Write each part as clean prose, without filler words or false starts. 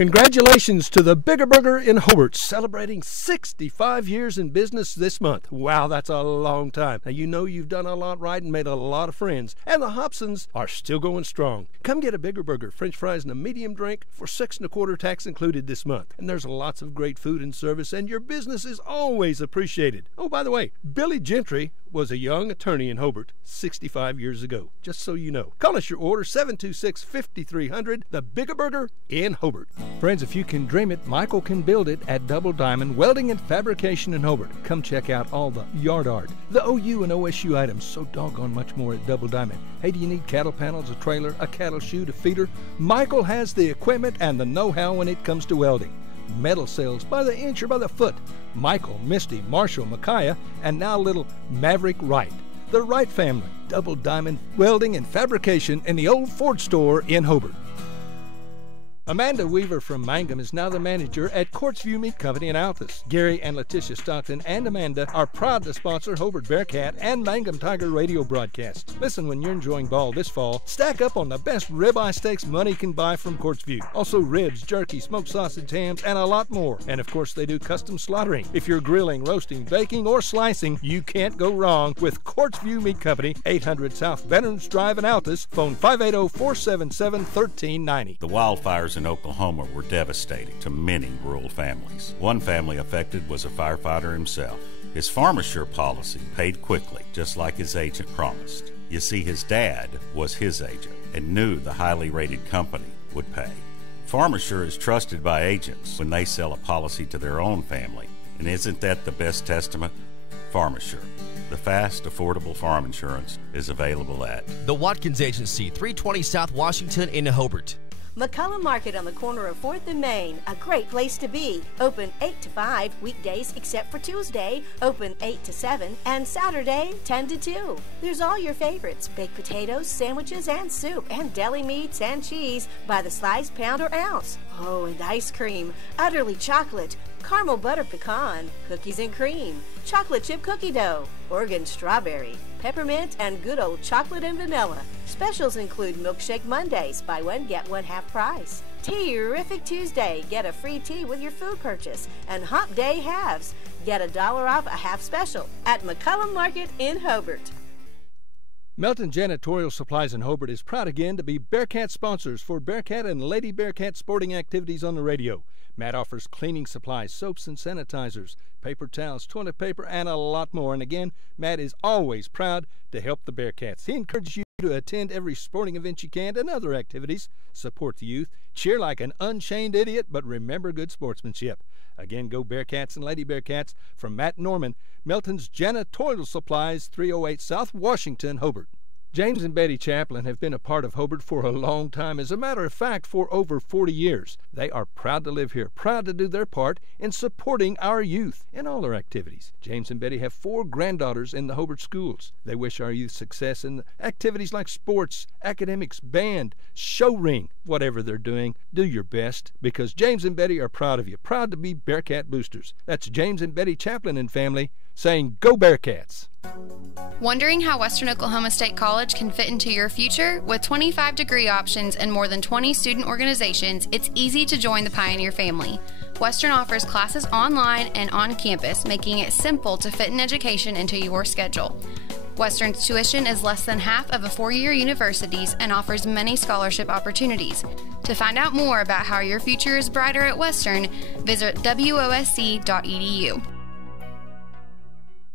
Congratulations to the Bigger Burger in Hobart, celebrating 65 years in business this month. Wow, that's a long time. Now, you know you've done a lot right and made a lot of friends. And the Hobsons are still going strong. Come get a Bigger Burger, French fries, and a medium drink for $6 1/4 tax included this month. And there's lots of great food and service, and your business is always appreciated. Oh, by the way, Billy Gentry was a young attorney in Hobart 65 years ago, just so you know. Call us your order, 726-5300, the Bigger Burger in Hobart. Friends, if you can dream it, Michael can build it at Double Diamond Welding and Fabrication in Hobart. Come check out all the yard art, the OU and OSU items, so doggone much more at Double Diamond. Hey, do you need cattle panels, a trailer, a cattle chute, a feeder? Michael has the equipment and the know-how when it comes to welding. Metal sales by the inch or by the foot. Michael, Misty, Marshall, Micaiah, and now little Maverick Wright. The Wright family, Double Diamond Welding and Fabrication in the old Ford store in Hobart. Amanda Weaver from Mangum is now the manager at Courtsview Meat Company in Altus. Gary and Letitia Stockton and Amanda are proud to sponsor Hobart Bearcat and Mangum Tiger radio broadcasts. Listen, when you're enjoying ball this fall, stack up on the best ribeye steaks money can buy from Courtsview. Also ribs, jerky, smoked sausage, hams, and a lot more. And of course, they do custom slaughtering. If you're grilling, roasting, baking, or slicing, you can't go wrong with Courtsview Meat Company, 800 South Veterans Drive in Altus, phone 580-477-1390. The wildfires in Oklahoma were devastating to many rural families. One family affected was a firefighter himself. His PharmaSure policy paid quickly, just like his agent promised. You see, his dad was his agent and knew the highly rated company would pay. PharmaSure is trusted by agents when they sell a policy to their own family. And isn't that the best testament? PharmaSure. The fast, affordable farm insurance is available at The Watkins Agency, 320 South Washington in Hobart. McCullum Market on the corner of 4th and Main, a great place to be. Open 8 to 5, weekdays except for Tuesday, open 8 to 7, and Saturday 10 to 2. There's all your favorites, baked potatoes, sandwiches, and soup, and deli meats and cheese by the slice, pound, or ounce. Oh, and ice cream, utterly chocolate, caramel butter pecan, cookies and cream, chocolate chip cookie dough, Oregon strawberry, peppermint, and good old chocolate and vanilla. Specials include Milkshake Mondays, buy one, get one half price. Tea-rific Tuesday, get a free tea with your food purchase. And Hump Day halves, get $1 off a half special at McCullum Market in Hobart. Melton Janitorial Supplies in Hobart is proud again to be Bearcat sponsors for Bearcat and Lady Bearcat sporting activities on the radio. Matt offers cleaning supplies, soaps and sanitizers, paper towels, toilet paper, and a lot more. And again, Matt is always proud to help the Bearcats. He encourages you to attend every sporting event you can and other activities. Support the youth, cheer like an unchained idiot, but remember good sportsmanship. Again, go Bearcats and Lady Bearcats. From Matt Norman, Melton's Janitorial Supplies, 308 South Washington, Hobart. James and Betty Chaplin have been a part of Hobart for a long time. As a matter of fact, for over 40 years. They are proud to live here, proud to do their part in supporting our youth in all their activities. James and Betty have 4 granddaughters in the Hobart schools. They wish our youth success in activities like sports, academics, band, show ring, whatever they're doing. Do your best, because James and Betty are proud of you, proud to be Bearcat boosters. That's James and Betty Chaplin and family saying, go Bearcats! Wondering how Western Oklahoma State College can fit into your future? With 25 degree options and more than 20 student organizations, it's easy to join the Pioneer family. Western offers classes online and on campus, making it simple to fit an education into your schedule. Western's tuition is less than half of a 4-year university's and offers many scholarship opportunities. To find out more about how your future is brighter at Western, visit wosc.edu.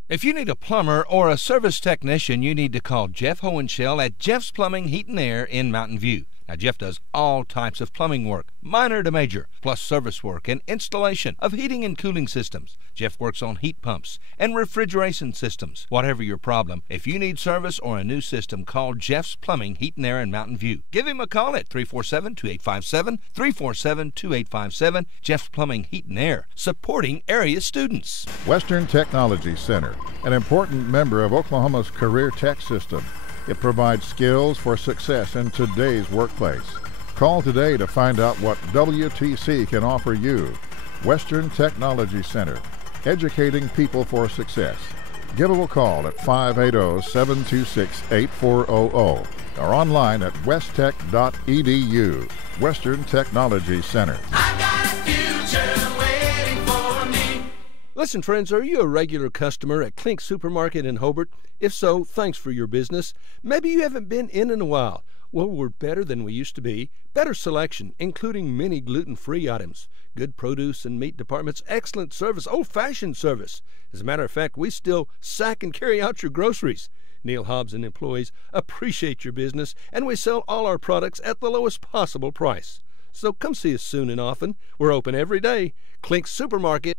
If you need a plumber or a service technician, you need to call Jeff Hohenschel at Jeff's Plumbing, Heat and Air in Mountain View. Now, Jeff does all types of plumbing work, minor to major, plus service work and installation of heating and cooling systems. Jeff works on heat pumps and refrigeration systems. Whatever your problem, if you need service or a new system, call Jeff's Plumbing, Heat and Air in Mountain View. Give him a call at 347-2857, 347-2857. Jeff's Plumbing, Heat and Air, supporting area students. Western Technology Center, an important member of Oklahoma's career tech system. It provides skills for success in today's workplace. Call today to find out what WTC can offer you. Western Technology Center, educating people for success. Give them a call at 580-726-8400. or online at westtech.edu. Western Technology Center. Listen, friends, are you a regular customer at Klink Supermarket in Hobart? If so, thanks for your business. Maybe you haven't been in a while. Well, we're better than we used to be. Better selection, including many gluten-free items. Good produce and meat departments, excellent service, old-fashioned service. As a matter of fact, we still sack and carry out your groceries. Neil Hobbs and employees appreciate your business, and we sell all our products at the lowest possible price. So come see us soon and often. We're open every day. Klink Supermarket.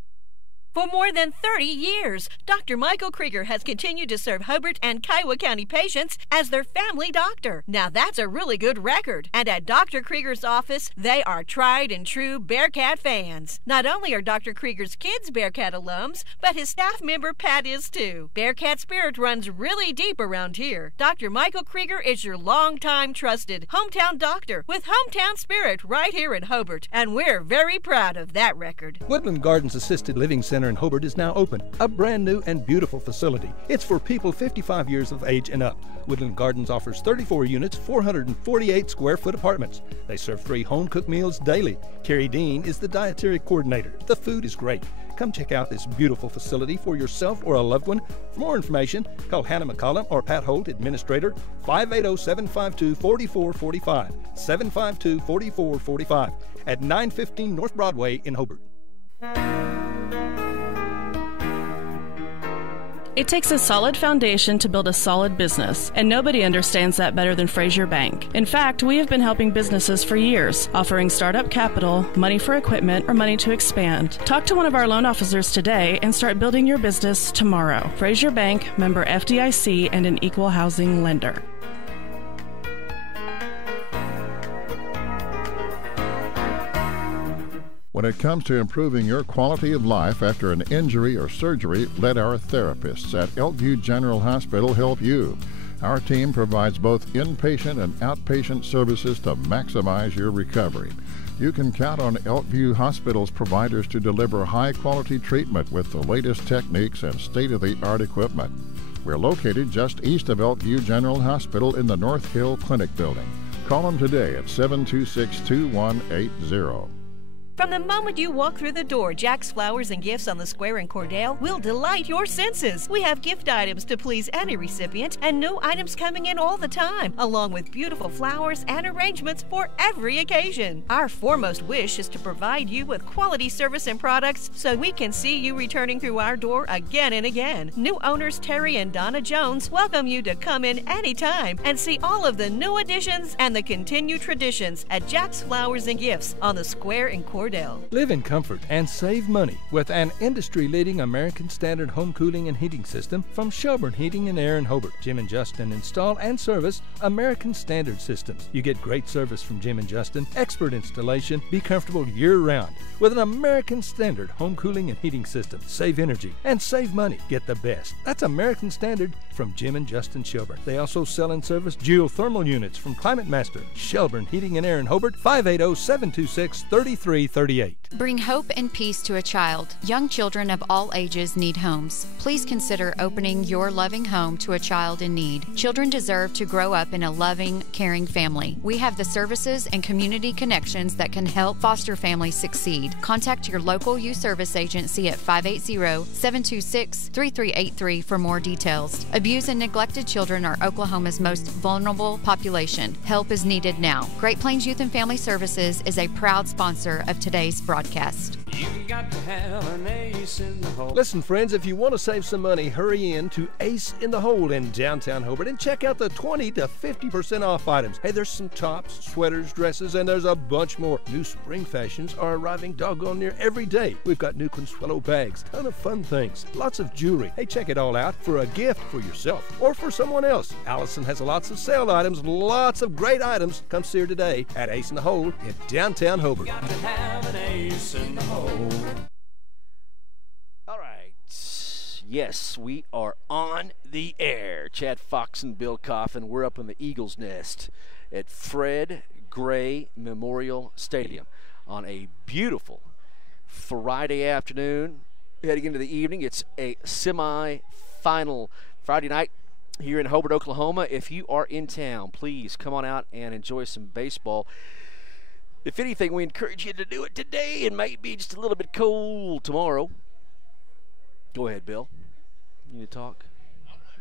For more than 30 years, Dr. Michael Krieger has continued to serve Hobart and Kiowa County patients as their family doctor. Now that's a really good record. And at Dr. Krieger's office, they are tried and true Bearcat fans. Not only are Dr. Krieger's kids Bearcat alums, but his staff member Pat is too. Bearcat spirit runs really deep around here. Dr. Michael Krieger is your longtime trusted hometown doctor with hometown spirit right here in Hobart. And we're very proud of that record. Woodland Gardens Assisted Living Center in Hobart is now open, a brand new and beautiful facility. It's for people 55 years of age and up. Woodland Gardens offers 34 units, 448 square foot apartments. They serve 3 home-cooked meals daily. Carrie Dean is the dietary coordinator. The food is great. Come check out this beautiful facility for yourself or a loved one. For more information, call Hannah McCollum or Pat Holt, Administrator, 580-752-4445, 752-4445 at 915 North Broadway in Hobart. It takes a solid foundation to build a solid business, and nobody understands that better than Frazier Bank. In fact, we have been helping businesses for years, offering startup capital, money for equipment, or money to expand. Talk to one of our loan officers today and start building your business tomorrow. Frazier Bank, member FDIC, and an equal housing lender. When it comes to improving your quality of life after an injury or surgery, let our therapists at Elkview General Hospital help you. Our team provides both inpatient and outpatient services to maximize your recovery. You can count on Elkview Hospital's providers to deliver high-quality treatment with the latest techniques and state-of-the-art equipment. We're located just east of Elkview General Hospital in the North Hill Clinic building. Call them today at 726-2180. From the moment you walk through the door, Jack's Flowers and Gifts on the Square in Cordell will delight your senses. We have gift items to please any recipient and new items coming in all the time, along with beautiful flowers and arrangements for every occasion. Our foremost wish is to provide you with quality service and products so we can see you returning through our door again and again. New owners Terry and Donna Jones welcome you to come in anytime and see all of the new additions and the continued traditions at Jack's Flowers and Gifts on the Square in Cordell. Live in comfort and save money with an industry-leading American Standard home cooling and heating system from Shelburne Heating and Air in Hobart. Jim and Justin install and service American Standard systems. You get great service from Jim and Justin, expert installation, be comfortable year-round. With an American Standard home cooling and heating system, save energy and save money. Get the best. That's American Standard from Jim and Justin Shelburne. They also sell and service geothermal units from Climate Master. Shelburne Heating and Air in Hobart, 580-726-3338. Bring hope and peace to a child. Young children of all ages need homes. Please consider opening your loving home to a child in need. Children deserve to grow up in a loving, caring family. We have the services and community connections that can help foster families succeed. Contact your local youth service agency at 580-726-3383 for more details. Abused and neglected children are Oklahoma's most vulnerable population. Help is needed now. Great Plains Youth and Family Services is a proud sponsor of today's broadcast. You got to have an ace in the hole. Listen, friends, if you want to save some money, hurry in to Ace in the Hole in downtown Hobart and check out the 20 to 50% off items. Hey, there's some tops, sweaters, dresses, and there's a bunch more. New spring fashions are arriving doggone near every day. We've got new Consuelo bags, ton of fun things, lots of jewelry. Hey, check it all out for a gift for yourself or for someone else. Allison has lots of sale items, lots of great items. Come see her today at Ace in the Hole in downtown Hobart. Got to have an ace in the hole. All right. Yes, we are on the air. Chad Fox and Bill Coffin. We're up in the Eagles Nest at Fred Gray Memorial Stadium on a beautiful Friday afternoon. Heading into the evening, it's a semi-final Friday night here in Hobart, Oklahoma. If you are in town, please come on out and enjoy some baseball. If anything, we encourage you to do it today. It might be just a little bit cold tomorrow. Go ahead, Bill. You need to talk?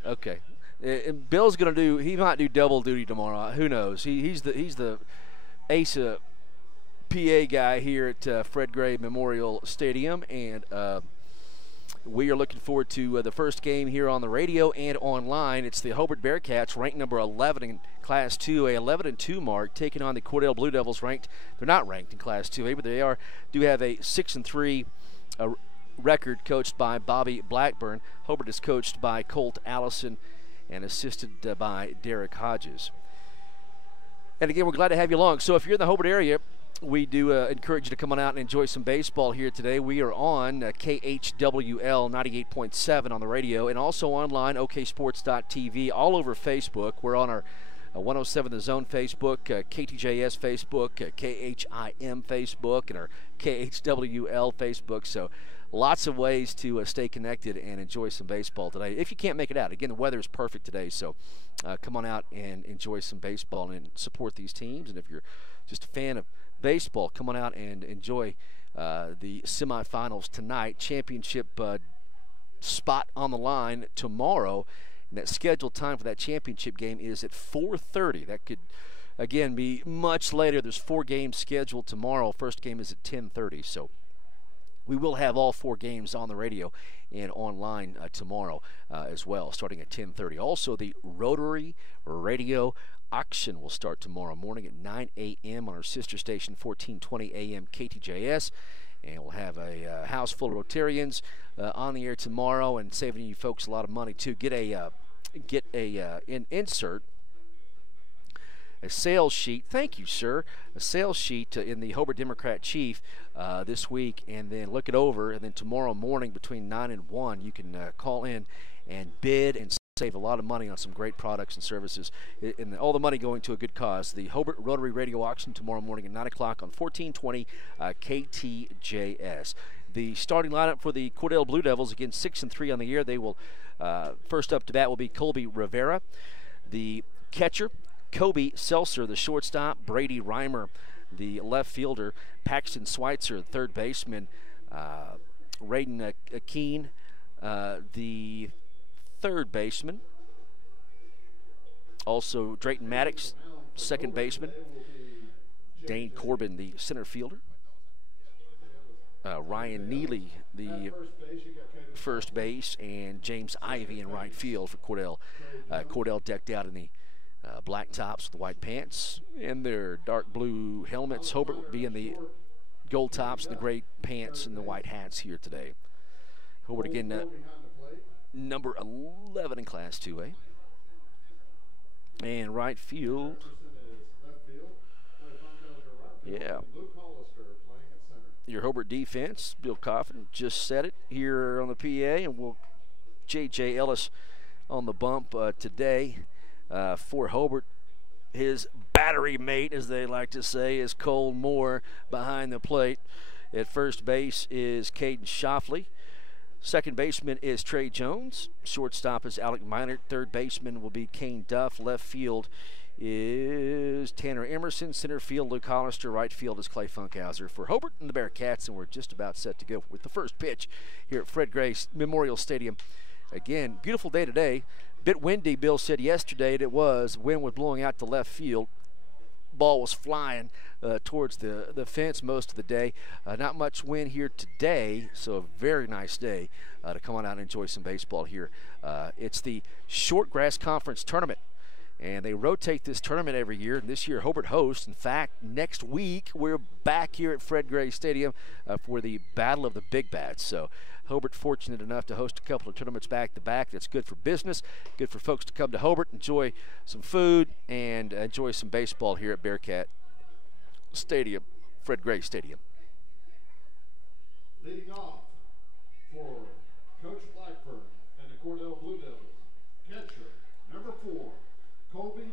Okay. Bill's going to do, he might do double duty tomorrow. Who knows? He's the ace of PA guy here at Fred Gray Memorial Stadium, and we are looking forward to the first game here on the radio and online. It's the Hobart Bearcats, ranked number 11 in Class 2A, 11-2 mark, taking on the Cordell Blue Devils, ranked. They're not ranked in Class 2A, but they do have a 6-3 record, coached by Bobby Blackburn. Hobart is coached by Colt Allison and assisted by Derek Hodges. And again, we're glad to have you along. So if you're in the Hobart area, we do encourage you to come on out and enjoy some baseball here today. We are on KHWL 98.7 on the radio, and also online, oksports.tv, all over Facebook. We're on our 107 The Zone Facebook, KTJS Facebook, KHIM Facebook, and our KHWL Facebook. So lots of ways to stay connected and enjoy some baseball today. If you can't make it out, again, the weather is perfect today, so come on out and enjoy some baseball and support these teams. And if you're just a fan of baseball, come on out and enjoy the semifinals tonight. Championship spot on the line tomorrow, and that scheduled time for that championship game is at 4:30. That could, again, be much later. There's 4 games scheduled tomorrow. First game is at 10:30, so we will have all 4 games on the radio and online tomorrow as well, starting at 10:30. Also, the Rotary Radio auction will start tomorrow morning at 9 a.m. on our sister station, 1420 a.m. KTJS. And we'll have a house full of Rotarians on the air tomorrow, and saving you folks a lot of money too. Get an insert, a sales sheet. Thank you, sir. A sales sheet in the Hobart Democrat Chief this week, and then look it over. And then tomorrow morning between 9 and 1, you can call in and bid and save a lot of money on some great products and services, and all the money going to a good cause. The Hobart Rotary Radio auction tomorrow morning at 9 o'clock on 1420 KTJS. The starting lineup for the Cordell Blue Devils, again, 6-3 on the year. They will, first up to bat will be Colby Rivera. The catcher, Kobe Seltzer. The shortstop, Brady Reimer. The left fielder, Paxton Schweitzer. Third baseman, Raiden Akeen. The third baseman, also Drayton Maddox, second baseman, Dane Corbin, the center fielder, Ryan Neely, the first base, and James Ivey in right field for Cordell. Cordell decked out in the black tops with white pants and their dark blue helmets. Hobart would be in the gold tops and the gray pants and the white hats here today. Hobart again, number 11 in Class 2A. And right field. Yeah. Your Hobart defense, Bill Coffin just said it here on the PA, and we'll J.J. Ellis on the bump today for Hobart. His battery mate, as they like to say, is Cole Moore behind the plate. At first base is Caden Shoffley. Second baseman is Trey Jones. Shortstop is Alec Minert. Third baseman will be Kane Duff. Left field is Tanner Emerson. Center field, Luke Hollister. Right field is Clay Funkhauser for Hobart and the Bearcats, and we're just about set to go with the first pitch here at Fred Gray Memorial Stadium. Again, beautiful day today. Bit windy, Bill said yesterday it was. Wind was blowing out to left field. Ball was flying towards the fence most of the day. Not much wind here today, so a very nice day to come on out and enjoy some baseball here. It's the Shortgrass Conference Tournament, and they rotate this tournament every year. And this year, Hobart hosts. In fact, next week, we're back here at Fred Gray Stadium for the Battle of the Big Bats. So Hobart fortunate enough to host a couple of tournaments back-to-back. That's good for business, good for folks to come to Hobart, enjoy some food, and enjoy some baseball here at Bearcat Stadium, Fred Gray Stadium. Leading off for Coach Blackburn and the Cordell Blue Devils, catcher, number 4, Colby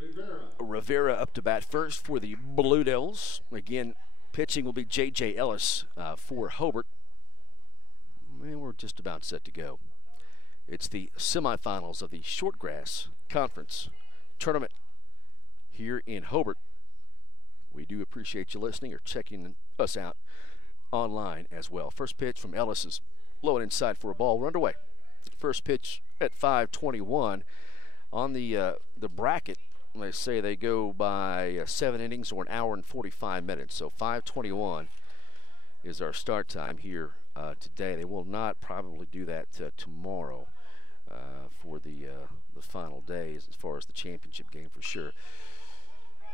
Rivera. Rivera up to bat first for the Blue Devils. Again, pitching will be J.J. Ellis for Hobart. And we're just about set to go. It's the semifinals of the Shortgrass Conference Tournament here in Hobart. We do appreciate you listening or checking us out online as well. First pitch from Ellis is low and inside for a ball. We're underway. First pitch at 5:21 on the bracket. They say they go by 7 innings or an hour and 45 minutes. So 5:21 is our start time here today. They will not probably do that tomorrow for the final days as far as the championship game for sure.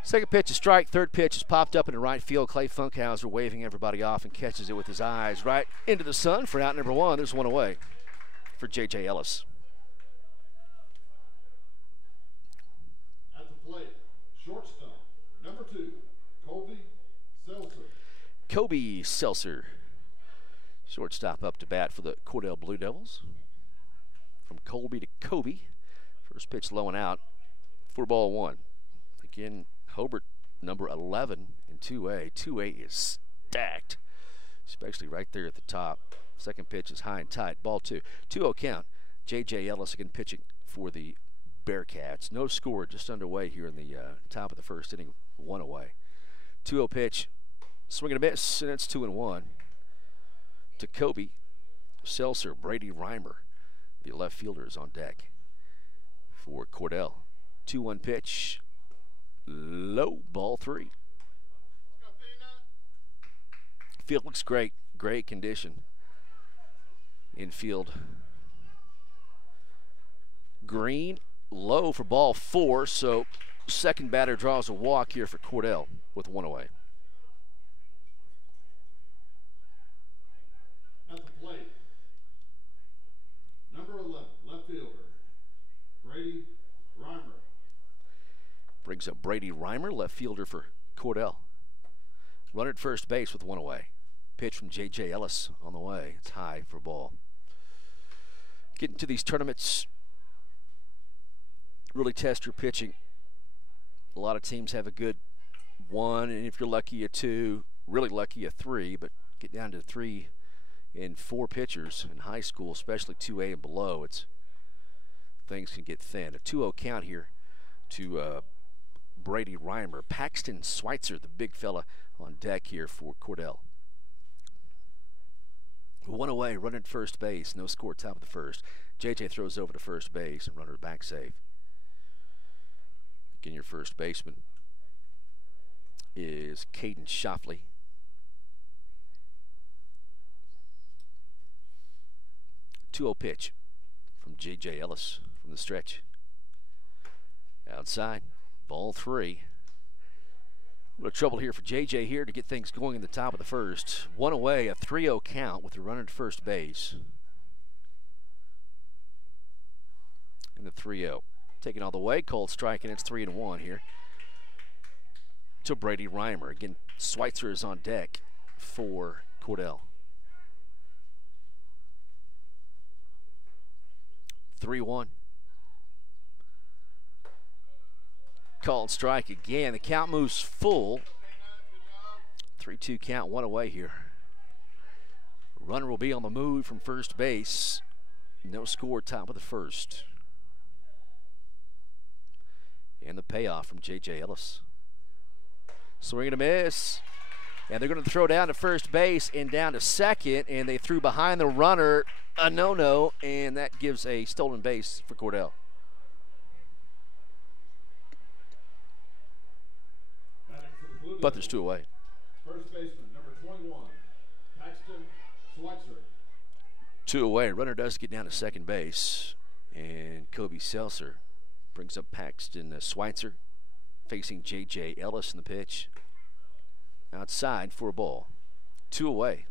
Second pitch is strike. Third pitch is popped up into right field. Clay Funkhauser waving everybody off and catches it with his eyes right into the sun for out number 1. There's one away for J.J. Ellis. At the plate, shortstop, number 2, Colby Seltzer. Kobe Seltzer, shortstop up to bat for the Cordell Blue Devils. From Colby to Kobe. First pitch low and out for ball 1. Again, Hobart number 11 in 2A. 2A is stacked, especially right there at the top. Second pitch is high and tight. Ball 2. 2-0 count. J.J. Ellis again pitching for the Bearcats. No score, just underway here in the top of the first inning. 1 away. 2-0 pitch. Swing and a miss, and it's 2-1. To Kobe Seltzer. Brady Reimer, the left fielder, is on deck for Cordell. 2-1 pitch. Low, ball 3. Field looks great. Great condition. Infield green. Low for ball 4. So second batter draws a walk here for Cordell with 1 away. At the plate, number 11, left fielder, Brady Reimer. Brings up Brady Reimer, left fielder for Cordell. Runner at first base with 1 away. Pitch from J.J. Ellis on the way. It's high for ball. Getting to these tournaments, really test your pitching. A lot of teams have a good 1, and if you're lucky, a 2. Really lucky, a 3, but get down to 3 and 4 pitchers in high school, especially 2A and below. Things can get thin. A 2-0 count here to Brady Reimer. Paxton Schweitzer, the big fella on deck here for Cordell. 1 away, runner at first base. No score, top of the first. JJ throws over to first base and runner back safe. Again, your first baseman is Caden Shoffley. Two-0 pitch from J.J. Ellis from the stretch. Outside, ball 3. A little trouble here for J.J. here to get things going in the top of the first. 1 away, a 3-0 count with the runner at first base. And the 3-0. Taking all the way, cold strike, and it's 3-1 here to Brady Reimer. Again, Schweitzer is on deck for Cordell. 3-1. Called strike again. The count moves full. 3-2 count, 1 away here. Runner will be on the move from first base. No score, top of the first. And the payoff from J.J. Ellis. Swing and a miss. And they're going to throw down to first base and down to second. And they threw behind the runner. A no-no. And that gives a stolen base for Cordell. But there's 2 away. First baseman, number 21, Paxton Schweitzer. 2 away. Runner does get down to second base. And Kobe Seltzer brings up Paxton Schweitzer, facing J.J. Ellis in the pitch. Outside for a ball. 2 away.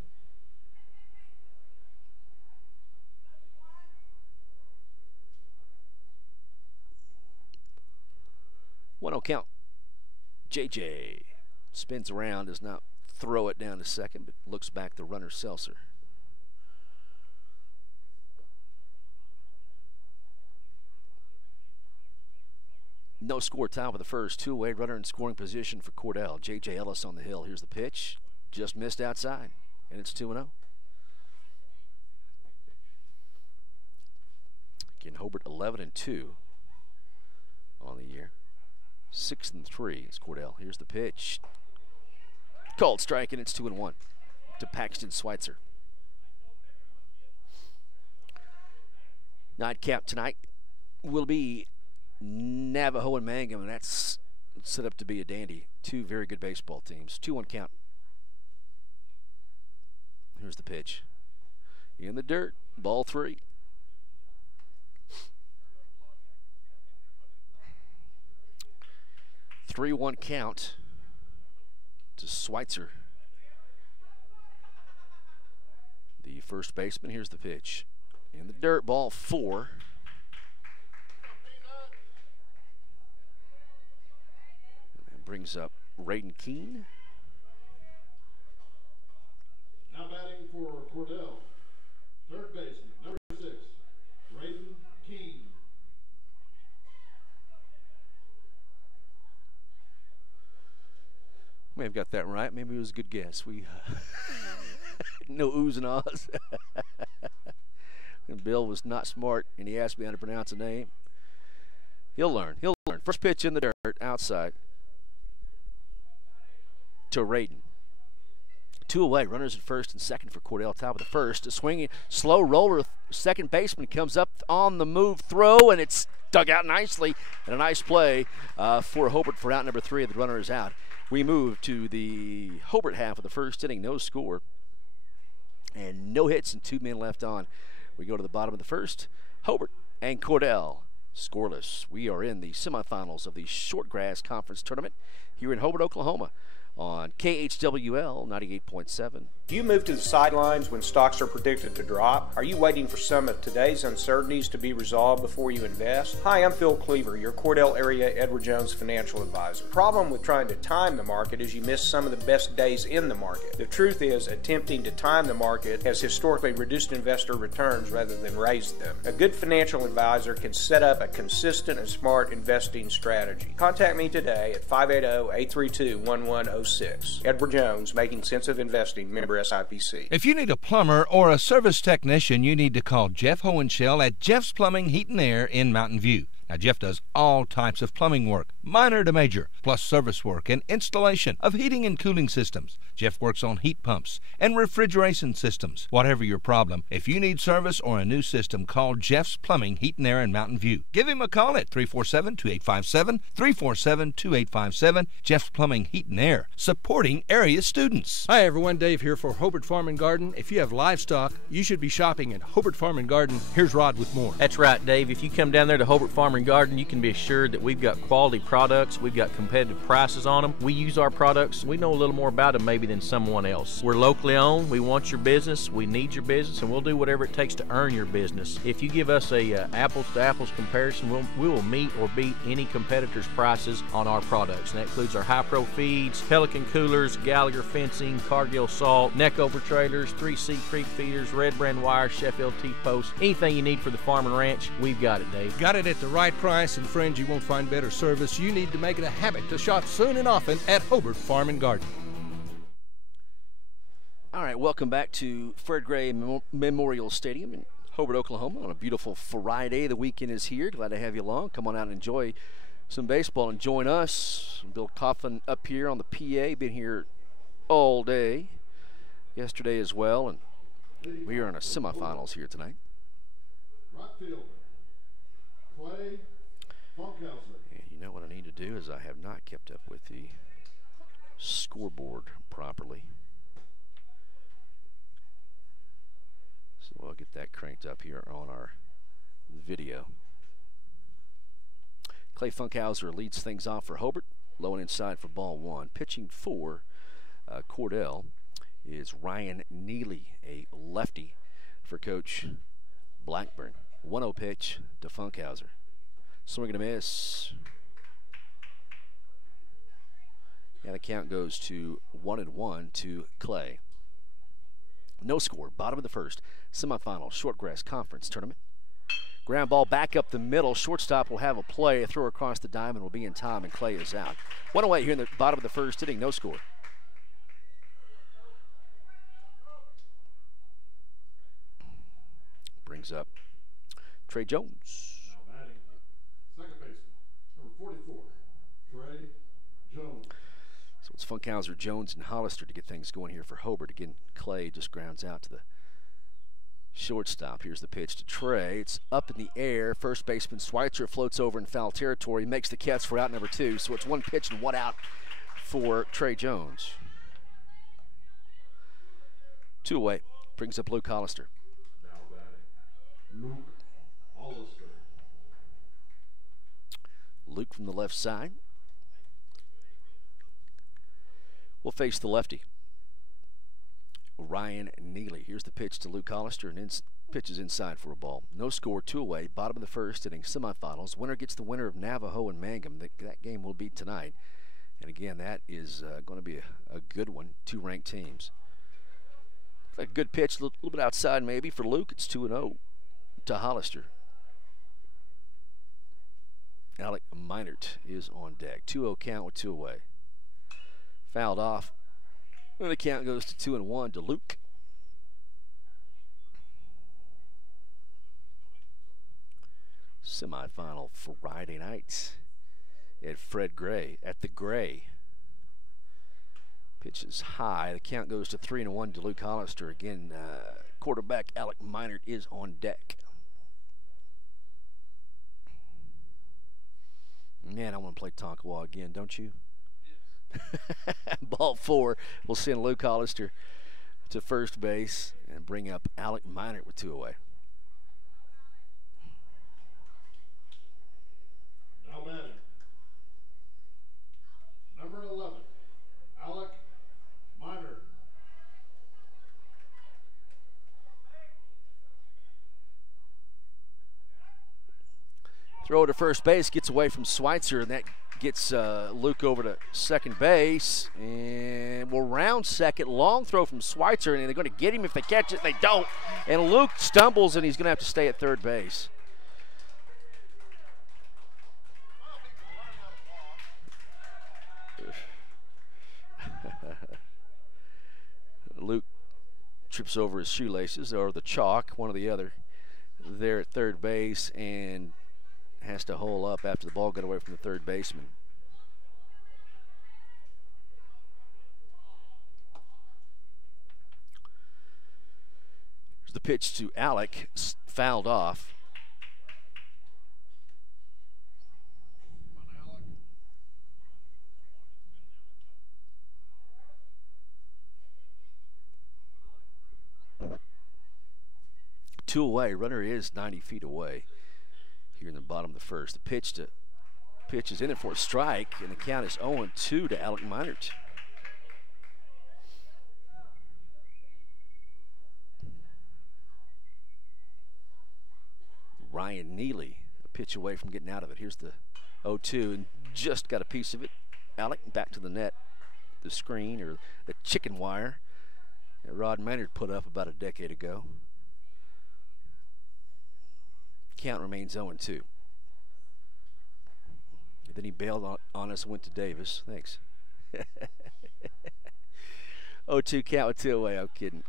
One 0 count. J.J. spins around, does not throw it down to second, but looks back the runner Seltzer. No score, top of the first. 2 away, runner in scoring position for Cordell. J.J. Ellis on the hill. Here's the pitch. Just missed outside, and it's 2-0. Again, Hobart 11-2 on the year. 6-3 is Cordell. Here's the pitch. Called strike, and it's 2-1 to Paxton Schweitzer. Nightcap tonight will be Navajo and Mangum, and that's set up to be a dandy. Two very good baseball teams. 2-1 count. Here's the pitch. In the dirt, ball 3. Three-one count to Schweitzer, the first baseman. Here's the pitch. In the dirt, ball 4. And brings up Raiden Keene. Now batting for Cordell, third baseman, number 6, Raiden Keene. May have got that right. Maybe it was a good guess. We no oohs and ahs. And Bill was not smart, and he asked me how to pronounce a name. He'll learn. He'll learn. First pitch in the dirt, outside to Raiden. 2 away. Runners at first and second for Cordell. Top of the first. A swinging, slow roller. Second baseman comes up on the move throw, and it's dug out nicely. And a nice play for Hobart for out number 3. The runner is out. We move to the Hobart half of the first inning. No score and no hits and 2 men left on. We go to the bottom of the first. Hobart and Cordell scoreless. We are in the semifinals of the Shortgrass Conference Tournament here in Hobart, Oklahoma on KHWL 98.7. Do you move to the sidelines when stocks are predicted to drop? Are you waiting for some of today's uncertainties to be resolved before you invest? Hi, I'm Phil Cleaver, your Cordell area Edward Jones financial advisor. Problem with trying to time the market is you miss some of the best days in the market. The truth is, attempting to time the market has historically reduced investor returns rather than raised them. A good financial advisor can set up a consistent and smart investing strategy. Contact me today at 580-832-1106. Edward Jones, Making Sense of Investing, member SIPC. If you need a plumber or a service technician, you need to call Jeff Hohenschel at Jeff's Plumbing, Heat and Air in Mountain View. Now, Jeff does all types of plumbing work, minor to major, plus service work and installation of heating and cooling systems. Jeff works on heat pumps and refrigeration systems. Whatever your problem, if you need service or a new system, call Jeff's Plumbing, Heat and Air in Mountain View. Give him a call at 347-2857, 347-2857. Jeff's Plumbing, Heat and Air, supporting area students. Hi everyone, Dave here for Hobart Farm and Garden. If you have livestock, you should be shopping at Hobart Farm and Garden. Here's Rod with more. That's right, Dave. If you come down there to Hobart Farm and Garden, you can be assured that we've got quality products. We've got competitive prices on them. We use our products. We know a little more about them maybe than someone else. We're locally owned. We want your business. We need your business, and we'll do whatever it takes to earn your business. If you give us a apples-to-apples comparison, we will meet or beat any competitor's prices on our products. And that includes our high-pro feeds, Pelican coolers, Gallagher fencing, Cargill salt, Neckover trailers, 3C creek feeders, Red Brand wire, Sheffield T-posts. Anything you need for the farm and ranch, we've got it, Dave. Got it at the right price, and friends, you won't find better service. You need to make it a habit to shop soon and often at Hobart Farm and Garden. All right, welcome back to Fred Gray Memorial Stadium in Hobart, Oklahoma on a beautiful Friday. The weekend is here. Glad to have you along. Come on out and enjoy some baseball and join us. Bill Coughlin up here on the PA. Been here all day. Yesterday as well, and we are in our semifinals here tonight. Clay Funkhauser. And you know what I need to do is I have not kept up with the scoreboard properly. So we'll get that cranked up here on our video. Clay Funkhauser leads things off for Hobart. Low and inside for ball 1. Pitching for Cordell is Ryan Neely, a lefty for Coach Blackburn. 1-0 pitch to Funkhauser. Swing and a miss. And the count goes to 1-1 to Clay. No score. Bottom of the first. Semifinal Shortgrass Conference Tournament. Ground ball back up the middle. Shortstop will have a play. A throw across the diamond will be in time, and Clay is out. 1 away here in the bottom of the first inning. No score. Brings up Trey Jones. Now batting, second baseman, number 44, Trey Jones. So it's Funkhauser, Jones, and Hollister to get things going here for Hobart. Again, Clay just grounds out to the shortstop. Here's the pitch to Trey. It's up in the air. First baseman Schweitzer floats over in foul territory, makes the catch for out number 2. So it's 1 pitch and 1 out for Trey Jones. 2 away. Brings up Luke Hollister. Now batting, Luke Hollister. Luke from the left side will face the lefty, Ryan Neely. Here's the pitch to Luke Hollister, and pitches inside for a ball. No score, 2 away, bottom of the first inning, semifinals. Winner gets the winner of Navajo and Mangum. That game will be tonight. And again, that is going to be a good one. 2 ranked teams. A good pitch, a little bit outside maybe for Luke. It's 2-0 to Hollister. Alec Meinert is on deck. 2-0 count with 2 away. Fouled off. And the count goes to 2-1 to Luke. Semifinal Friday night at Fred Gray, at the Gray. Pitch is high. The count goes to 3-1 to Luke Hollister. Again, quarterback Alec Meinert is on deck. Man, I want to play Tonkawa again, don't you? Ball 4 will send Luke Hollister to first base and bring up Alec Meinert with 2 away. Now batting, number 11, Alec Meinert. Throw to first base, gets away from Schweitzer, and that gets Luke over to second base. And we'll round second. Long throw from Schweitzer, and they're going to get him if they catch it. They don't. And Luke stumbles, and he's going to have to stay at third base. Luke trips over his shoelaces, or the chalk, one or the other, there at third base, and has to hole up after the ball got away from the third baseman. Here's the pitch to Alec, fouled off. Two away. Runner is 90 feet away here in the bottom of the first. The pitch is in it for a strike, and the count is 0-2 to Alec Meinert. Ryan Neely, a pitch away from getting out of it. Here's the 0-2, and just got a piece of it. Alec back to the net, the screen, or the chicken wire that Rod Maynard put up about a decade ago. Count remains 0-2. And then he bailed on us and went to Davis. Thanks. 0-2 count with 2 away. I'm kidding.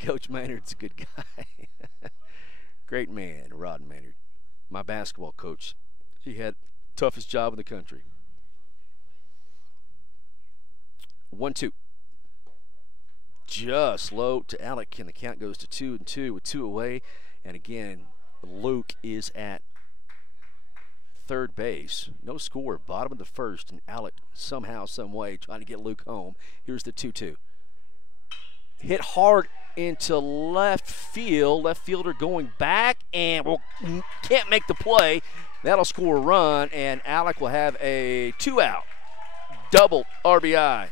Coach Maynard's a good guy. Great man, Rod Maynard. My basketball coach. He had toughest job in the country. 1-2. Just low to Alec, and the count goes to 2-2 with 2 away. And again, Luke is at third base. No score, bottom of the first, and Alec somehow, some way trying to get Luke home. Here's the 2-2. Hit hard into left field. Left fielder going back, and can't make the play. That'll score a run, and Alec will have a 2-out double RBI.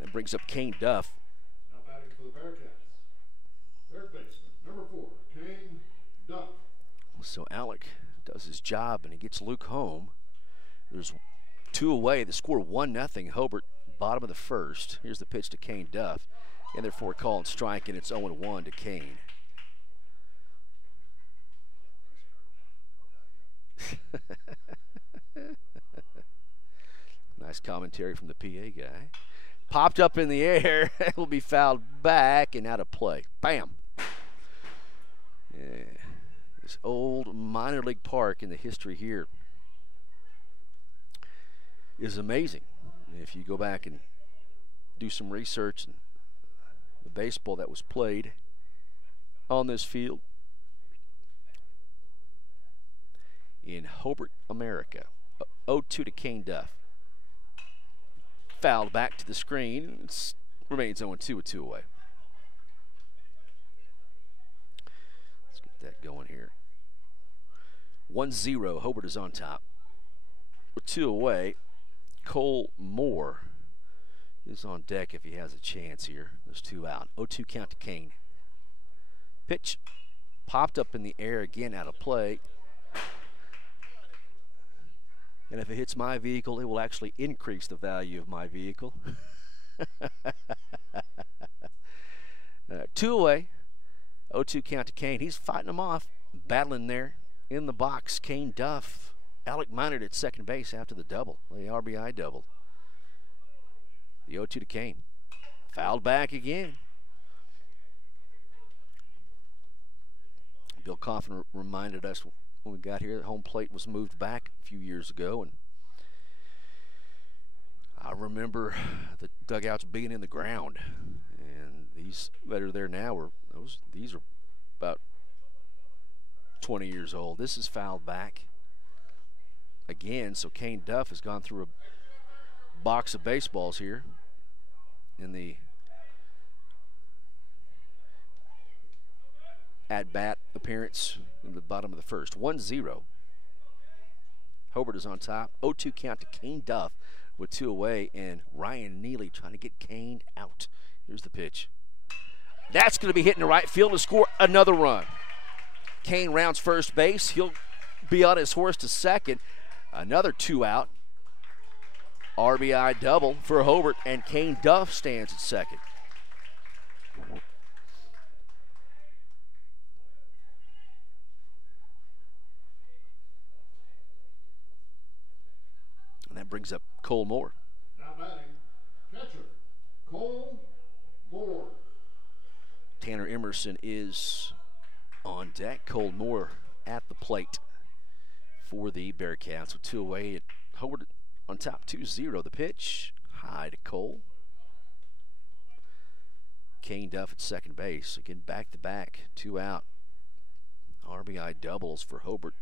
That brings up Kane Duff. Now batting for the Bearcats, third baseman, number 4, Kane Duff. So Alec does his job, and he gets Luke home. There's 2 away. The score 1-0. Hobart, bottom of the first. Here's the pitch to Kane Duff. And therefore call and strike, and it's 0-1 to Kane. Nice commentary from the PA guy. Popped up in the air. It will be fouled back and out of play. Bam. Yeah. This old minor league park in the history here is amazing. If you go back and do some research and the baseball that was played on this field in Hobart, America. 0-2 to Kane Duff. Fouled back to the screen. It remains 0-2 with 2 away. Let's get that going here. 1-0. Hobart is on top. With 2 away, Cole Moore is on deck if he has a chance here. There's 2 out. 0-2 count to Kane. Pitch popped up in the air again, out of play. And if it hits my vehicle, it will actually increase the value of my vehicle. 2 away. 0-2 count to Kane. He's fighting them off, battling there in the box. Kane Duff. Alec Minard at second base after the double, the RBI double. The 0-2 to Kane. Fouled back again. Bill Coffin reminded us when we got here that home plate was moved back a few years ago, and I remember the dugouts being in the ground, and these that are there now these are about 20 years old. This is fouled back again, so Kane Duff has gone through a box of baseballs here in the at-bat appearance in the bottom of the first. 1-0. Hobart is on top. 0-2 count to Kane Duff with 2 away, and Ryan Neely trying to get Kane out. Here's the pitch. That's going to be hitting the right field to score another run. Kane rounds first base. He'll be on his horse to second. Another 2 out. RBI double for Hobart, and Kane Duff stands at second. And that brings up Cole Moore. Now batting, catcher, Cole Moore. Tanner Emerson is on deck. Cole Moore at the plate for the Bearcats with 2 away. Hobart on top, 2-0. The pitch, high to Cole. Kane Duff at second base. Again, back-to-back, 2 out. RBI doubles for Hobart.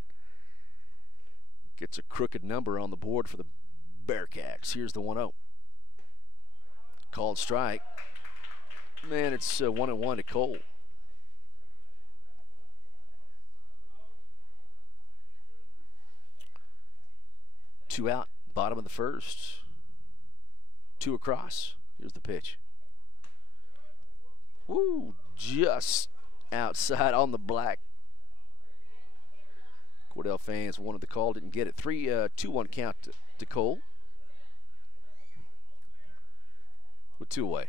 Gets a crooked number on the board for the Bearcats. Here's the 1-0. Called strike. Man, it's 1-1 to Cole. Two out, bottom of the first. 2 across. Here's the pitch. Woo, just outside on the black. Cordell fans wanted the call, didn't get it. 2-1 count to Cole. With 2 away.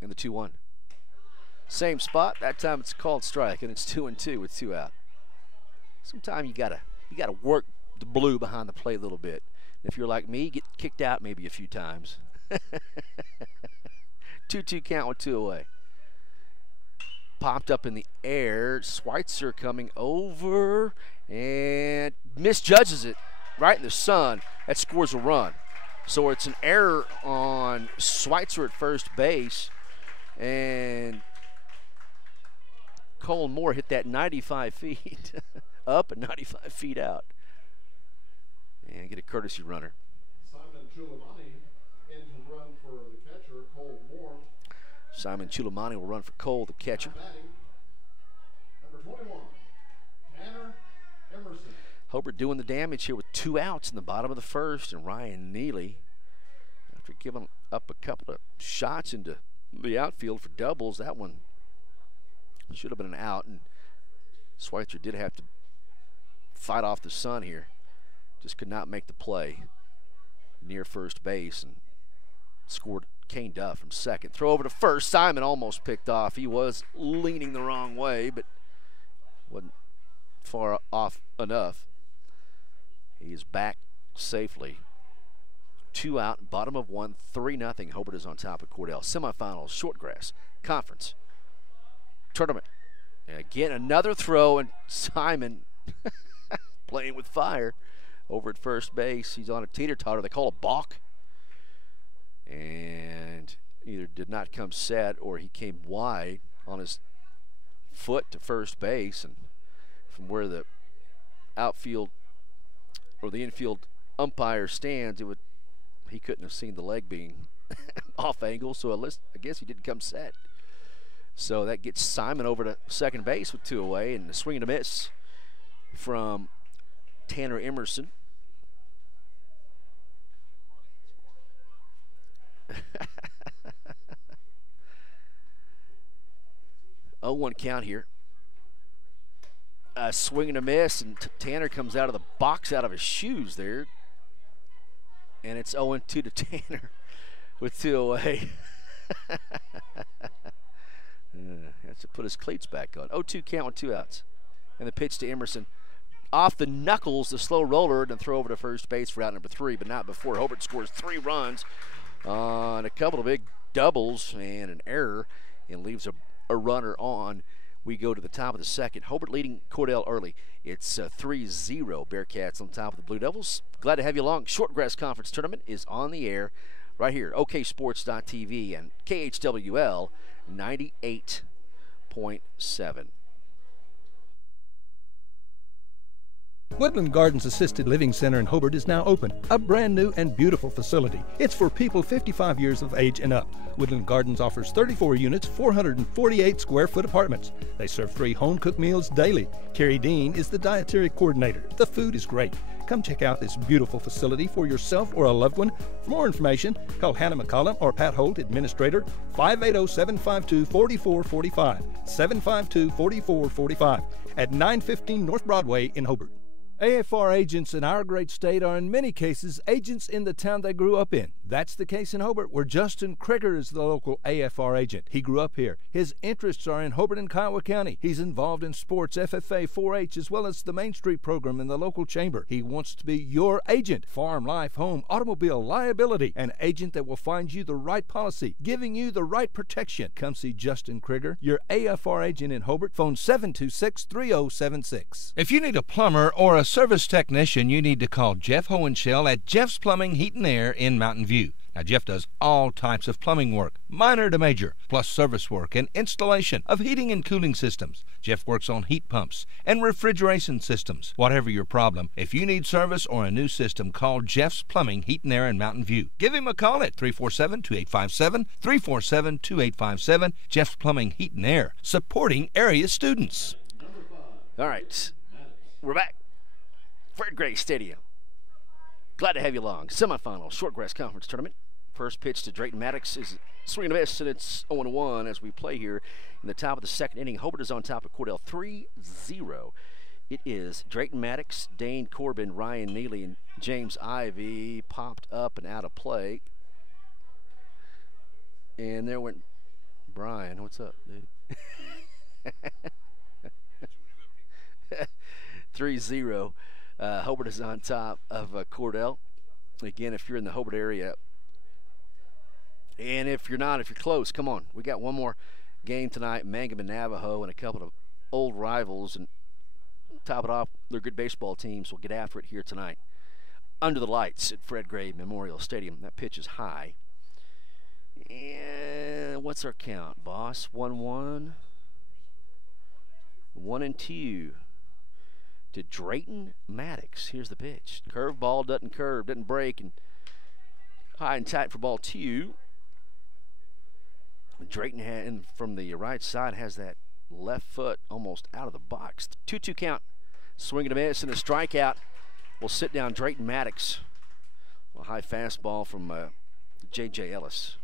And the 2-1. Same spot. That time it's called strike, and it's 2-2 with 2 out. Sometimes you gotta work the blue behind the plate a little bit. If you're like me, get kicked out maybe a few times. 2-2 count with 2 away. Popped up in the air. Schweitzer coming over and misjudges it right in the sun. That scores a run. So it's an error on Schweitzer at first base, and Cole Moore hit that 95 feet up and 95 feet out. And get a courtesy runner. Simon Chulamani in to run for the catcher, Cole Moore. Simon Chulamani will run for Cole, the catcher. Batting, number 21, Tanner Emerson. Hobart doing the damage here with 2 outs in the bottom of the first, and Ryan Neely, after giving up a couple of shots into the outfield for doubles, that one should have been an out, and Schweitzer did have to fight off the sun here. Just could not make the play near first base and scored Kane Duff from second. Throw over to first. Simon almost picked off. He was leaning the wrong way, but wasn't far off enough. He is back safely 2 out, bottom of 1, 3-0. Hobart is on top of Cordell. Semifinals, Shortgrass Conference Tournament. And again, another throw, and Simon playing with fire over at first base. He's on a teeter-totter. They call a balk. And either did not come set or he came wide on his foot to first base. And from where the outfield or the infield umpire stands, he couldn't have seen the leg being off angle, so I guess he didn't come set. So that gets Simon over to second base with 2 away, and a swing and a miss from Tanner Emerson. Oh, 1 count here. A swing and a miss, and Tanner comes out of the box out of his shoes there. And it's 0-2 to Tanner with 2 away. Has to put his cleats back on. 0-2 count with 2 outs. And the pitch to Emerson. Off the knuckles, the slow roller, and throw over to first base for out number 3, but not before Hobart scores 3 runs on a couple of big doubles and an error, and leaves a runner on. We go to the top of the second. Hobart leading Cordell early. It's 3-0 Bearcats on top of the Blue Devils. Glad to have you along. Shortgrass Conference Tournament is on the air right here. OKSports.tv and KHWL 98.7. Woodland Gardens Assisted Living Center in Hobart is now open, a brand new and beautiful facility. It's for people 55 years of age and up. Woodland Gardens offers 34 units, 448 square foot apartments. They serve 3 home-cooked meals daily. Carrie Dean is the dietary coordinator. The food is great. Come check out this beautiful facility for yourself or a loved one. For more information, call Hannah McCollum or Pat Holt, Administrator, 580-752-4445, 752-4445 at 915 North Broadway in Hobart. AFR agents in our great state are in many cases agents in the town they grew up in. That's the case in Hobart, where Justin Krieger is the local AFR agent. He grew up here. His interests are in Hobart and Kiowa County. He's involved in sports, FFA, 4-H, as well as the Main Street program in the local chamber. He wants to be your agent. Farm, life, home, automobile, liability. An agent that will find you the right policy, giving you the right protection. Come see Justin Krieger, your AFR agent in Hobart. Phone 726-3076. If you need a plumber or a service technician, you need to call Jeff Hohenschel at Jeff's Plumbing, Heat and Air in Mountain View. Now, Jeff does all types of plumbing work, minor to major, plus service work and installation of heating and cooling systems. Jeff works on heat pumps and refrigeration systems. Whatever your problem, if you need service or a new system, call Jeff's Plumbing, Heat and Air in Mountain View. Give him a call at 347-2857, 347-2857. Jeff's Plumbing, Heat and Air, supporting area students. All right, we're back. Fred Gray Stadium. Glad to have you along. Semifinal Shortgrass Conference Tournament. First pitch to Drayton Maddox is swing and a miss, and it's 0-1 as we play here in the top of the second inning. Hobart is on top of Cordell 3-0. It is Drayton Maddox, Dane Corbin, Ryan Neely, and James Ivey popped up and out of play. And there went Brian. What's up, dude? 3-0. Hobart is on top of Cordell. Again, if you're in the Hobart area, and if you're not, if you're close, come on. We got one more game tonight, Mangum and Navajo, and a couple of old rivals, and top it off, they're good baseball teams. We'll get after it here tonight. Under the lights at Fred Gray Memorial Stadium. That pitch is high. And what's our count, boss? 1-1. 1-2. To Drayton Maddox. Here's the pitch. Curve ball doesn't curve, doesn't break, and high and tight for ball 2. Drayton from the right side has that left foot almost out of the box. 2-2 count. Swing and a miss and a strikeout. Will sit down Drayton Maddox. A high fastball from J.J. Ellis.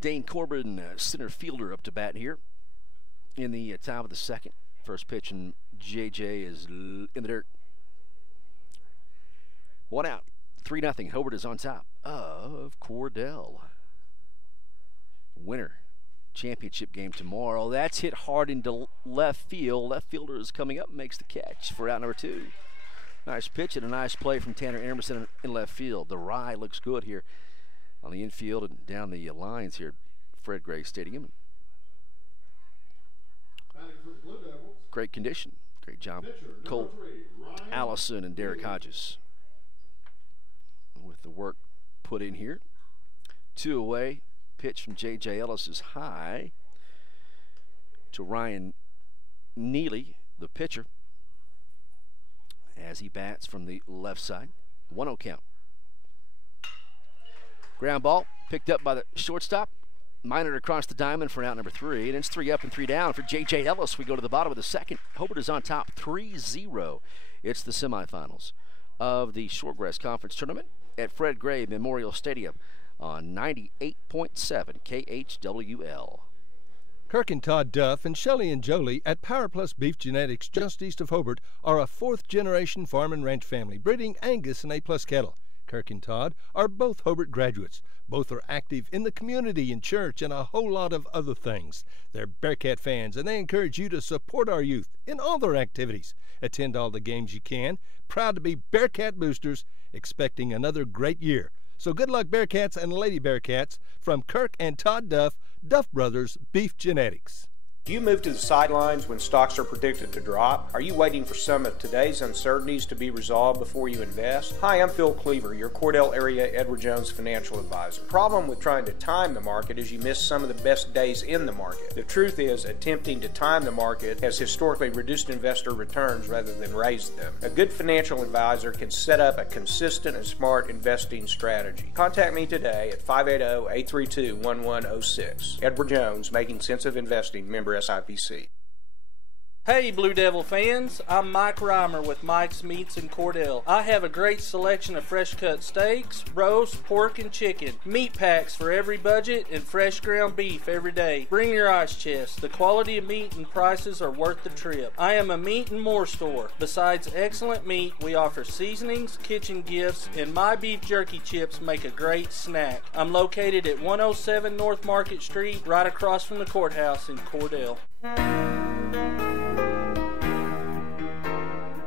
Dane Corbin, center fielder, up to bat here in the top of the second. First pitch, and JJ is in the dirt. 1 out, 3-0. Hobart is on top of Cordell. Winner championship game tomorrow. That's hit hard into left field. Left fielder is coming up, makes the catch for out number 2. Nice pitch and a nice play from Tanner Emerson in left field. The rye looks good here on the infield and down the lines here at Fred Gray Stadium. Great condition. Great job, Colt Allison and Derek Hodges with the work put in here. 2 away. Pitch from J.J. Ellis is high to Ryan Neely, the pitcher, as he bats from the left side. 1-0 count. Ground ball picked up by the shortstop. Minored across the diamond for out number 3. And it's 3 up and 3 down for J.J. Ellis. We go to the bottom of the second. Hobart is on top 3-0. It's the semifinals of the Shortgrass Conference Tournament at Fred Gray Memorial Stadium on 98.7 KHWL. Kirk and Todd Duff and Shelley and Jolie at Power Plus Beef Genetics just east of Hobart are a 4th-generation farm and ranch family breeding Angus and A-plus cattle. Kirk and Todd are both Hobart graduates. Both are active in the community and church and a whole lot of other things. They're Bearcat fans, and they encourage you to support our youth in all their activities. Attend all the games you can. Proud to be Bearcat boosters, expecting another great year. So good luck, Bearcats and Lady Bearcats, from Kirk and Todd Duff, Duff Brothers Beef Genetics. Do you move to the sidelines when stocks are predicted to drop? Are you waiting for some of today's uncertainties to be resolved before you invest? Hi, I'm Phil Cleaver, your Cordell area Edward Jones financial advisor. The problem with trying to time the market is you miss some of the best days in the market. The truth is, attempting to time the market has historically reduced investor returns rather than raised them. A good financial advisor can set up a consistent and smart investing strategy. Contact me today at 580-832-1106. Edward Jones, Making Sense of Investing, member SIPC. Hey Blue Devil fans, I'm Mike Reimer with Mike's Meats in Cordell. I have a great selection of fresh cut steaks, roast, pork, and chicken. Meat packs for every budget and fresh ground beef every day. Bring your ice chest. The quality of meat and prices are worth the trip. I am a meat and more store. Besides excellent meat, we offer seasonings, kitchen gifts, and my beef jerky chips make a great snack. I'm located at 107 North Market Street, right across from the courthouse in Cordell.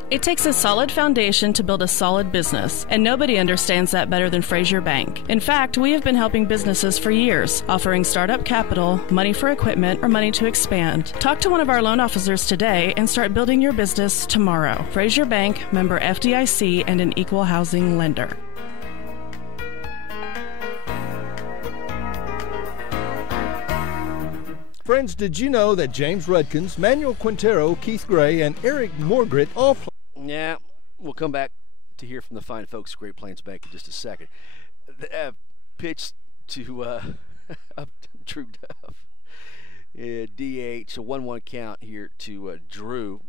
It takes a solid foundation to build a solid business, and nobody understands that better than Frazier Bank. In fact, we have been helping businesses for years, offering startup capital, money for equipment, or money to expand. Talk to one of our loan officers today and start building your business tomorrow. Frazier Bank, member FDIC, and an equal housing lender. Friends, did you know that James Rudkins, Manuel Quintero, Keith Gray, and Eric Morgret all play? Yeah, we'll come back to hear from the fine folks at Great Plains Bank in just a second. Pitch to Drew Duff. DH, a 1-1 count here to Drew.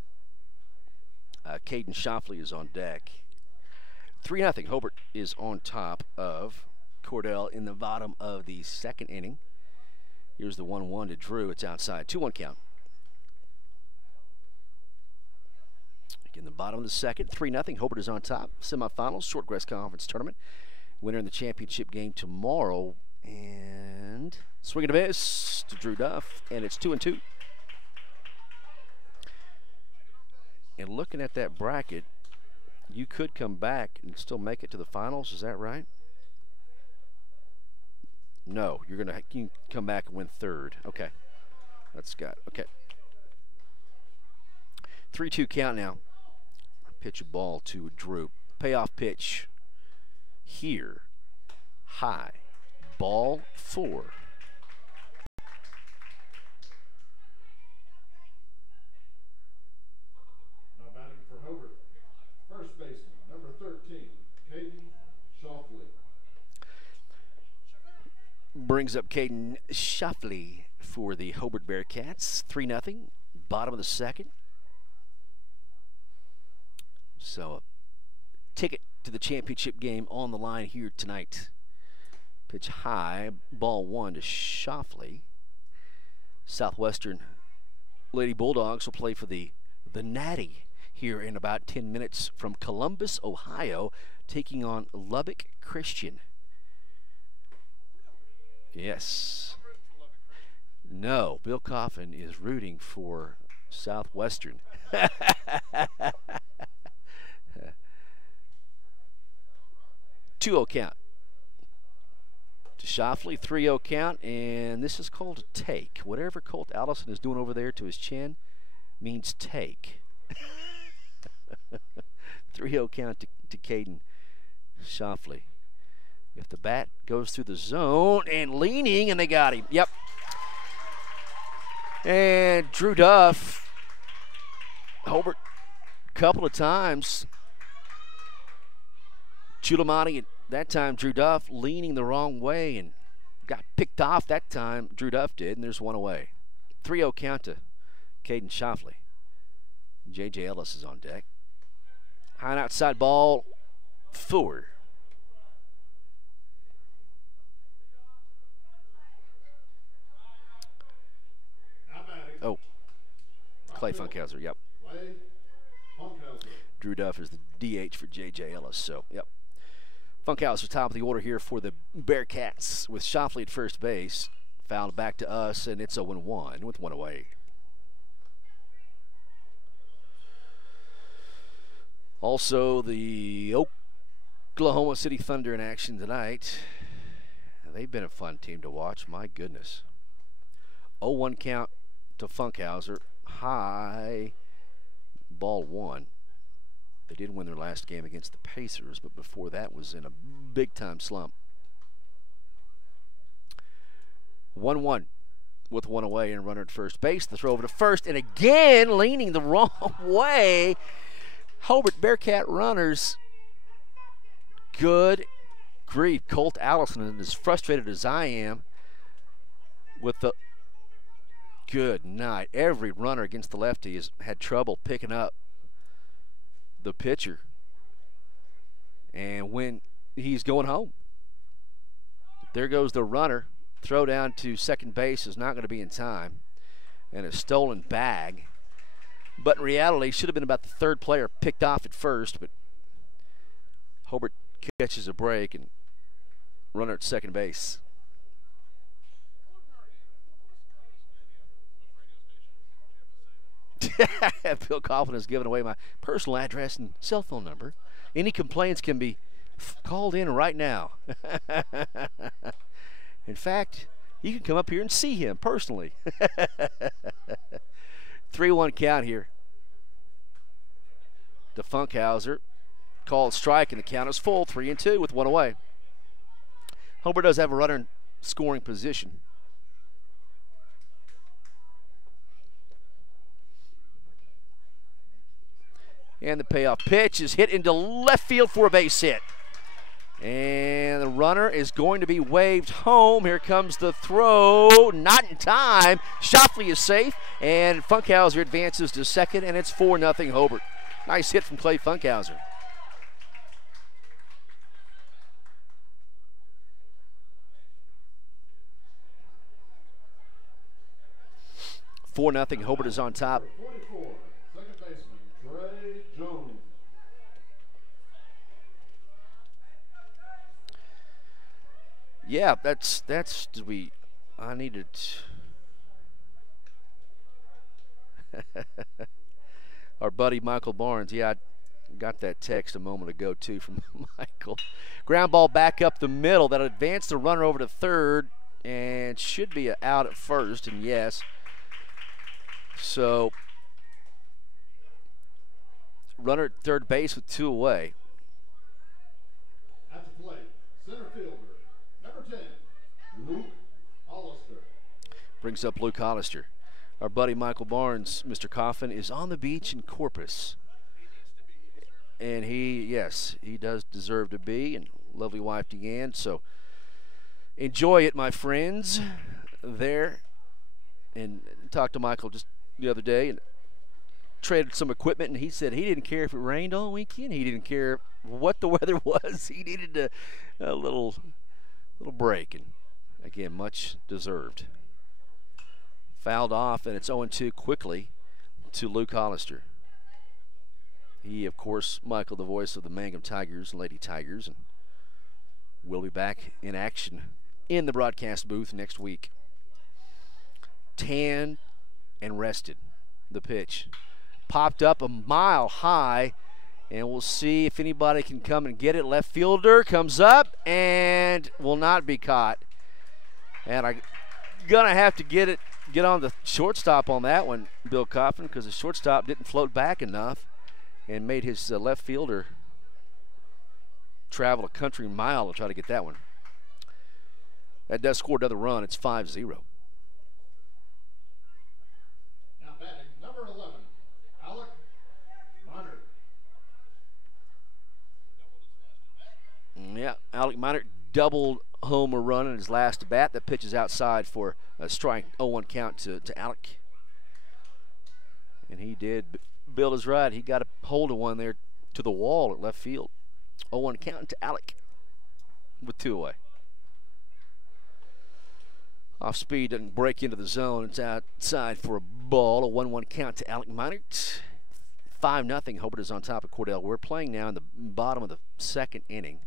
Caden Shoffley is on deck. 3-0. Hobart is on top of Cordell in the bottom of the second inning. Here's the 1-1 to Drew. It's outside. 2-1 count. In the bottom of the second, 3-0. Hobart is on top. Semifinals, Shortgrass Conference Tournament. Winner in the championship game tomorrow. And swing and a miss to Drew Duff. And it's 2-2. And looking at that bracket, you could come back and still make it to the finals. Is that right? No, you can come back and win third. Okay. That's got it. Okay. 3-2 count now. Pitch a ball to Drew. Payoff pitch here. High. Ball 4. Now batting for Hobart. First baseman, number 13, Caden Shoffley. Brings up Caden Shoffley for the Hobart Bearcats. 3-0. Bottom of the second. So a ticket to the championship game on the line here tonight. Pitch high, ball 1 to Shoffley. Southwestern Lady Bulldogs will play for the Natty here in about 10 minutes from Columbus, Ohio, taking on Lubbock Christian. Yes. No, Bill Coffin is rooting for Southwestern. 2-0 count to Shoffley, 3-0 count, and this is called a take. Whatever Colt Allison is doing over there to his chin means take. 3-0 count to Caden Shoffley. If the bat goes through the zone and leaning, and they got him. Yep. And Drew Duff, Hobart, a couple of times. Chulamani, that time Drew Duff leaning the wrong way and got picked off that time. Drew Duff did, and there's one away. 3-0 count to Caden Shoffley. J.J. Ellis is on deck. High and outside ball, forward. Oh, Clay Funkhauser, yep. Drew Duff is the DH for J.J. Ellis, so, yep. Funkhauser top of the order here for the Bearcats with Shoffley at first base. Fouled back to us, and it's 0-1 with one away. Also, the Oklahoma City Thunder in action tonight. They've been a fun team to watch, my goodness. 0-1 count to Funkhauser. High, ball one. They did win their last game against the Pacers, but before that was in a big-time slump. 1-1 with one away and runner at first base. The throw over to first, and again leaning the wrong way. Hobart Bearcat runners. Good grief. Colt Allison is as frustrated as I am with the good night. Every runner against the lefty has had trouble picking up the pitcher. And when he's going home, there goes the runner. Throw down to second base is not going to be in time. And a stolen bag. But in reality, should have been about the third player picked off at first. But Hobart catches a break and runner at second base. Bill Coffin has given away my personal address and cell phone number. Any complaints can be called in right now. In fact, you can come up here and see him personally. 3-1 count here to Funkhauser. Called strike, and the count is full. 3-2 with one away. Hobart does have a runner in scoring position. And the payoff pitch is hit into left field for a base hit. And the runner is going to be waved home. Here comes the throw. Not in time. Shoffley is safe. And Funkhauser advances to second, and it's 4-0 Hobart. Nice hit from Clay Funkhauser. Hobart is on top. 44, second baseman, Trey Jones. Yeah, I needed. Our buddy Michael Barnes. Yeah, I got that text a moment ago too from Michael. Ground ball back up the middle. That'll advance the runner over to third and should be out at first. And yes, so runner at third base with two away. At the plate, center fielder, number 10, Luke Hollister. Brings up Luke Hollister. Our buddy Michael Barnes, Mr. Coffin, is on the beach in Corpus. And he does deserve to be, and lovely wife Deanne. So enjoy it, my friends, there. And talked to Michael just the other day and traded some equipment, and he said he didn't care if it rained all weekend. He didn't care what the weather was. He needed a little break, and again, much deserved. Fouled off, and it's 0-2 quickly to Luke Hollister. He, of course, Michael, the voice of the Mangum Tigers, Lady Tigers, and will be back in action in the broadcast booth next week. tan and rested. The pitch popped up a mile high, and we'll see if anybody can come and get it. Left fielder comes up and will not be caught. And I'm gonna have to get on the shortstop on that one, Bill Coffin, because the shortstop didn't float back enough and made his left fielder travel a country mile to try to get that one. That does score another run. It's 5-0. Now batting number 11, Alec Minor. Yeah, Alec Minor doubled homer run in his last at bat. That pitch is outside for a strike. 0-1 count to Alec. And he did. Bill is right. He got a hold of one there to the wall at left field. 0-1 count to Alec with 2 away. Off speed, doesn't break into the zone. It's outside for a ball. A 1-1 count to Alec Minert. 5-0. Hobart is on top of Cordell. We're playing now in the bottom of the second inning.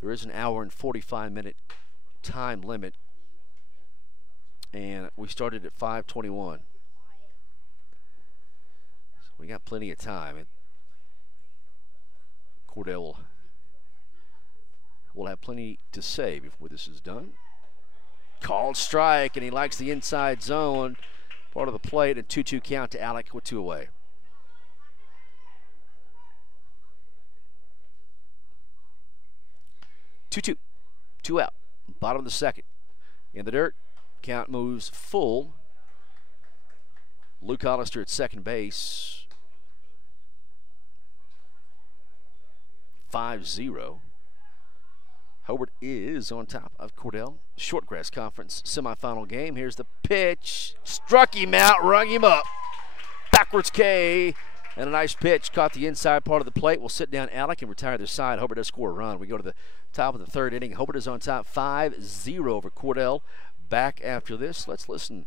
There is an hour and 45-minute time limit, and we started at 5:21. So we got plenty of time. And Cordell will have plenty to say before this is done. Called strike, and he likes the inside zone part of the plate. A 2-2 count to Alec with 2 away. Two out. Bottom of the second. In the dirt. Count moves full. Luke Hollister at second base. 5-0. Hobart is on top of Cordell. Shortgrass Conference semifinal game. Here's the pitch. Struck him out, rung him up. Backwards K. And a nice pitch. Caught the inside part of the plate. Will sit down Alec and retire their side. Hobart does score a run. We go to the top of the third inning. Hobart is on top 5-0 over Cordell. Back after this. Let's listen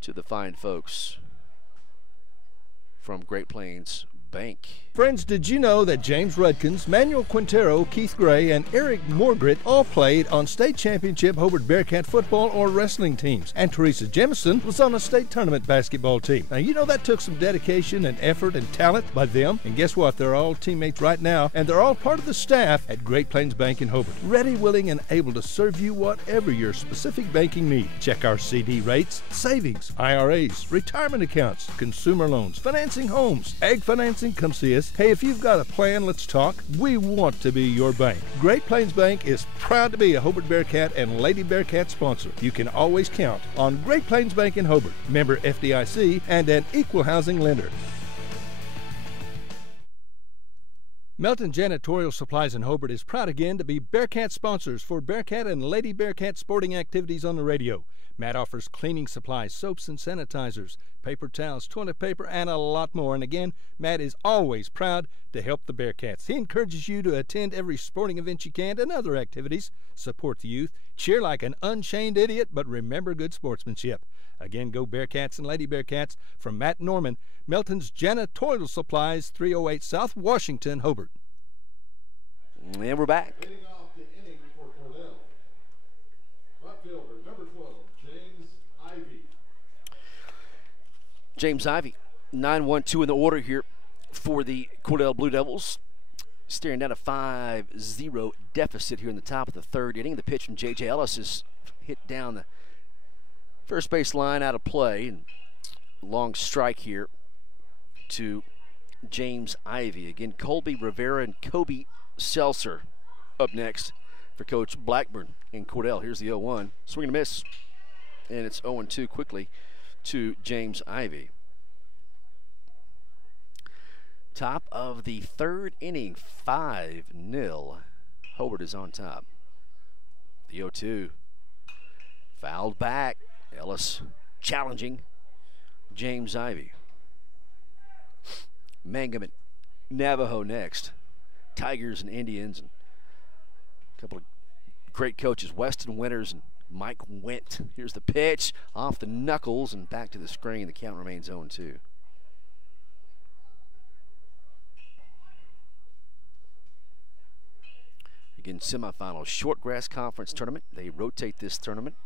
to the fine folks from Great Plains Bank. Friends, did you know that James Rudkins, Manuel Quintero, Keith Gray, and Eric Morgrit all played on state championship Hobart Bearcat football or wrestling teams? And Teresa Jemison was on a state tournament basketball team. Now, you know that took some dedication and effort and talent by them. And guess what? They're all teammates right now, and they're all part of the staff at Great Plains Bank in Hobart. Ready, willing, and able to serve you whatever your specific banking need. Check our CD rates, savings, IRAs, retirement accounts, consumer loans, financing homes, ag financing. Come see us. Hey, if you've got a plan, let's talk. We want to be your bank. Great Plains Bank is proud to be a Hobart Bearcat and Lady Bearcat sponsor. You can always count on Great Plains Bank in Hobart, member FDIC, and an equal housing lender. Melton Janitorial Supplies in Hobart is proud again to be Bearcat sponsors for Bearcat and Lady Bearcat sporting activities on the radio. Matt offers cleaning supplies, soaps and sanitizers, paper towels, toilet paper, and a lot more. And again, Matt is always proud to help the Bearcats. He encourages you to attend every sporting event you can and other activities. Support the youth, cheer like an unchained idiot, but remember good sportsmanship. Again, go Bearcats and Lady Bearcats from Matt Norman, Melton's Janitorial Supplies, 308 South Washington, Hobart. And we're back. Leading off the inning for Cordell, right fielder number 12, James Ivy. James Ivy, 9-1-2 in the order here for the Cordell Blue Devils. Staring down a 5-0 deficit here in the top of the third inning. The pitch from J.J. Ellis is hit down the first base line out of play. And long strike here to James Ivy. Again, Colby Rivera and Kobe Seltzer up next for Coach Blackburn in Cordell. Here's the 0-1. Swing and a miss. And it's 0-2 quickly to James Ivy. Top of the third inning, 5-0. Hobart is on top. The 0-2. Fouled back. Ellis challenging James Ivy. Mangum and Navajo next. Tigers and Indians. And a couple of great coaches, Weston Winters and Mike Went. Here's the pitch off the knuckles and back to the screen. The count remains 0-2. Again, semifinal Shortgrass Conference tournament. They rotate this tournament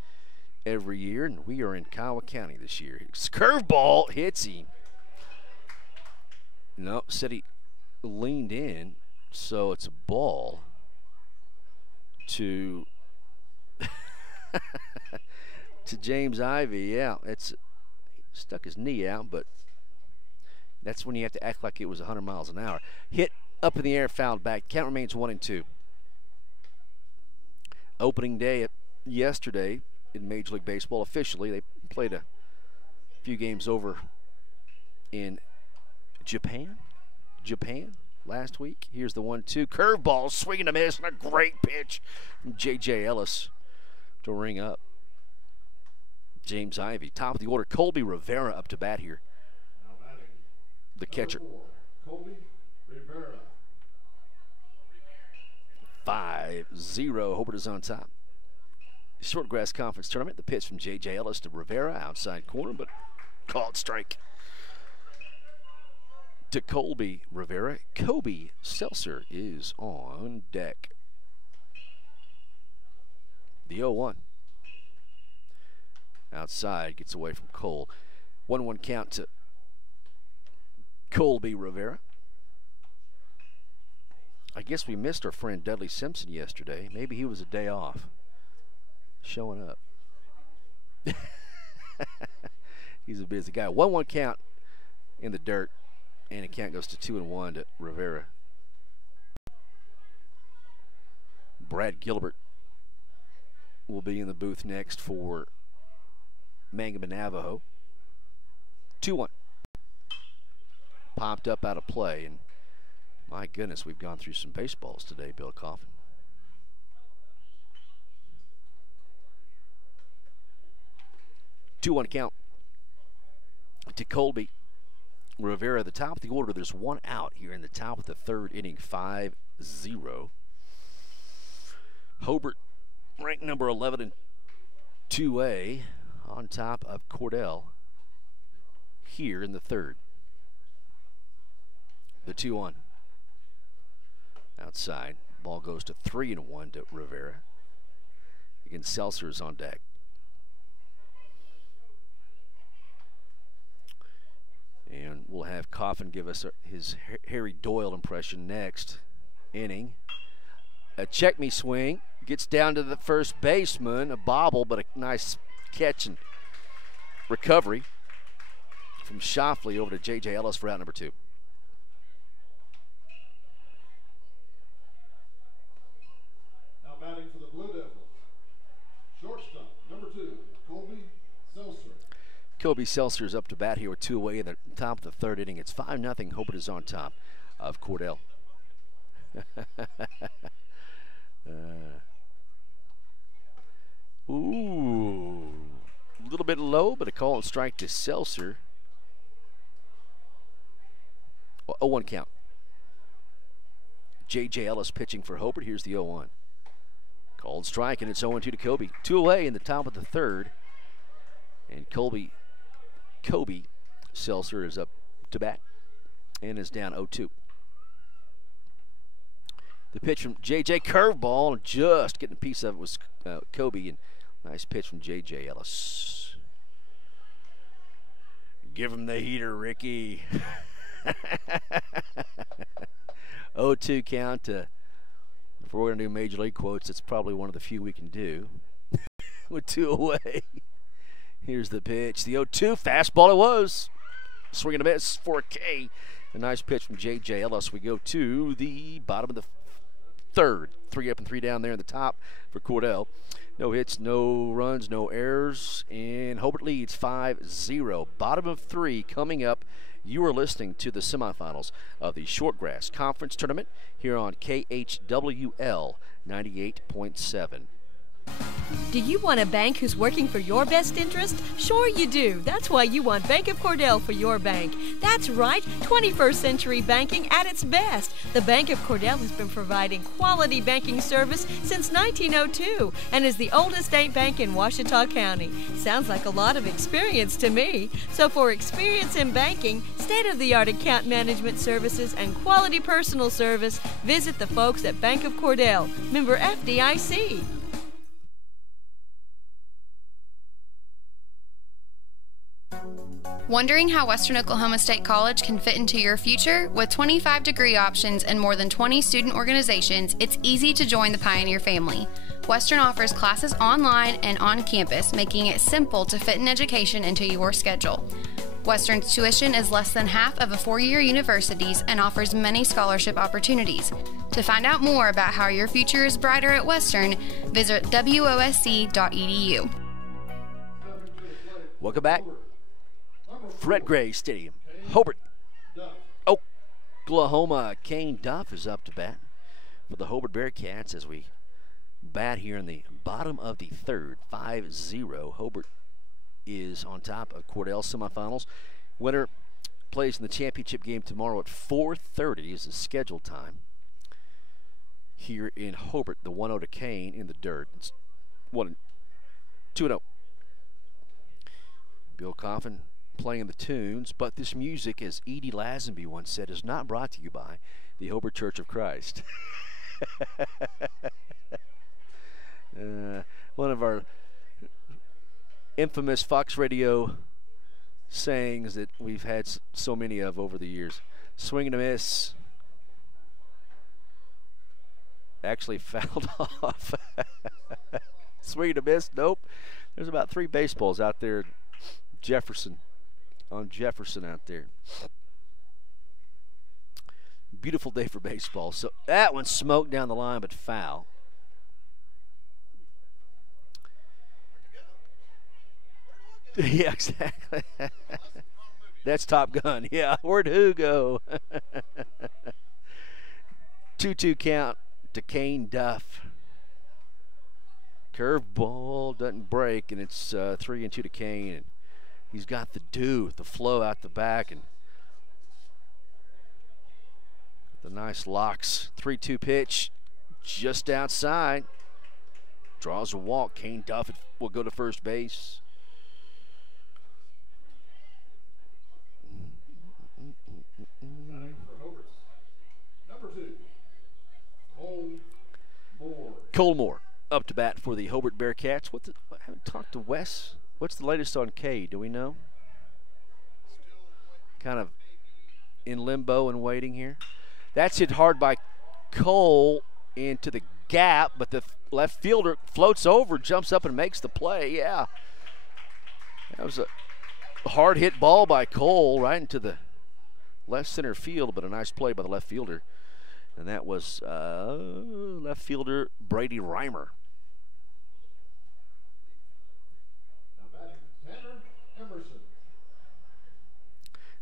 every year, and we are in Kiowa County this year. Curveball hits him. No, said he leaned in, so it's a ball to to James Ivey. Yeah, it's stuck his knee out, but that's when you have to act like it was 100 miles an hour. Hit up in the air, fouled back. Count remains 1-2. Opening day yesterday in Major League Baseball officially. They played a few games over in Japan last week. Here's the 1-2. Curveball, swinging a miss, and a great pitch from J.J. Ellis to ring up James Ivey. Top of the order, Colby Rivera up to bat here. The catcher. Colby Rivera. 5-0. Hobart is on top. Shortgrass Conference Tournament. The pitch from J.J. Ellis to Rivera, outside corner, but called strike. To Colby Rivera. Kobe Seltzer is on deck. The 0-1. Outside, gets away from Cole. 1-1 count to Colby Rivera. I guess we missed our friend Dudley Simpson yesterday. Maybe he was a day off. Showing up. He's a busy guy. 1-1 count in the dirt, and the count goes to 2-1 to Rivera. Brad Gilbert will be in the booth next for Mangum and Navajo. 2-1. Popped up out of play, and my goodness, we've gone through some baseballs today, Bill Coffin. Two-one count to Colby Rivera. The top of the order, there's one out here in the top of the third inning, 5-0. Hobart ranked number 11 in 2A on top of Cordell here in the third. The 2-1. Outside. Ball goes to 3-1 to Rivera. Again, Seltzer is on deck. And we'll have Coffin give us his Harry Doyle impression next inning. A check me swing. Gets down to the first baseman. A bobble, but a nice catch and recovery from Shoffley over to J.J. Ellis for out number 2. Now batting for the Blue Devils, shortstop, number 2, Colby Seltzer. Kobe Seltzer is up to bat here with 2 away in the top of the third inning. It's 5-0. Hobart is on top of Cordell. Ooh, a little bit low, but a call and strike to Seltzer. 0-1 count. J.J. Ellis pitching for Hobart. Here's the 0-1. Called strike, and it's 0-2 to Kobe. 2 away in the top of the third. And Kobe Seltzer is up to bat and is down 0-2. The pitch from J.J. curveball, just getting a piece of it was Kobe, and nice pitch from J.J. Ellis. Give him the heater, Ricky. 0-2 count. If we're going to do Major League quotes, it's probably one of the few we can do. With 2 away. Here's the pitch. The 0-2 fastball it was. Swing and a miss for a K. A nice pitch from J.J. Ellis. We go to the bottom of the third. 3 up and 3 down there in the top for Cordell. No hits, no runs, no errors. And Hobart leads 5-0. Bottom of 3 coming up. You are listening to the semifinals of the Shortgrass Conference Tournament here on KHWL 98.7. Do you want a bank who's working for your best interest? Sure you do. That's why you want Bank of Cordell for your bank. That's right, 21st century banking at its best. The Bank of Cordell has been providing quality banking service since 1902 and is the oldest state bank in Ouachita County. Sounds like a lot of experience to me. So for experience in banking, state-of-the-art account management services, and quality personal service, visit the folks at Bank of Cordell, member FDIC. Wondering how Western Oklahoma State College can fit into your future? With 25 degree options and more than 20 student organizations, it's easy to join the Pioneer family. Western offers classes online and on campus, making it simple to fit an education into your schedule. Western's tuition is less than half of a four-year university's and offers many scholarship opportunities. To find out more about how your future is brighter at Western, visit wosc.edu. Welcome back. Fred Gray Stadium, Hobart, Oklahoma. Kane Duff is up to bat for the Hobart Bearcats as we bat here in the bottom of the third, 5-0. Hobart is on top of Cordell semifinals. Winner plays in the championship game tomorrow at 4:30 is the scheduled time here in Hobart. The 1-0 to Kane in the dirt. It's 2-0. Bill Coffin playing the tunes, but this music, as Edie Lazenby once said, is not brought to you by the Hobart Church of Christ. One of our infamous Fox Radio sayings that we've had so many of over the years. Swing and a miss. Actually fouled off. Swing and a miss. Nope. There's about 3 baseballs out there. Jefferson out there. Beautiful day for baseball. So that one smoked down the line, but foul. Yeah, exactly. That's Top Gun. Yeah, where'd who go? 2-2 count to Kane Duff. Curveball doesn't break, and it's 3-2 to Kane. And he's got the flow out the back, and the nice locks. 3-2 pitch just outside. Draws a walk. Kane Duff will go to first base. Colmore up to bat for the Hobart Bearcats. I haven't talked to Wes. What's the latest on K? Do we know? Kind of in limbo and waiting here. That's hit hard by Cole into the gap, but the left fielder floats over, jumps up and makes the play. Yeah. That was a hard hit ball by Cole right into the left center field, but a nice play by the left fielder. And that was left fielder Brady Reimer.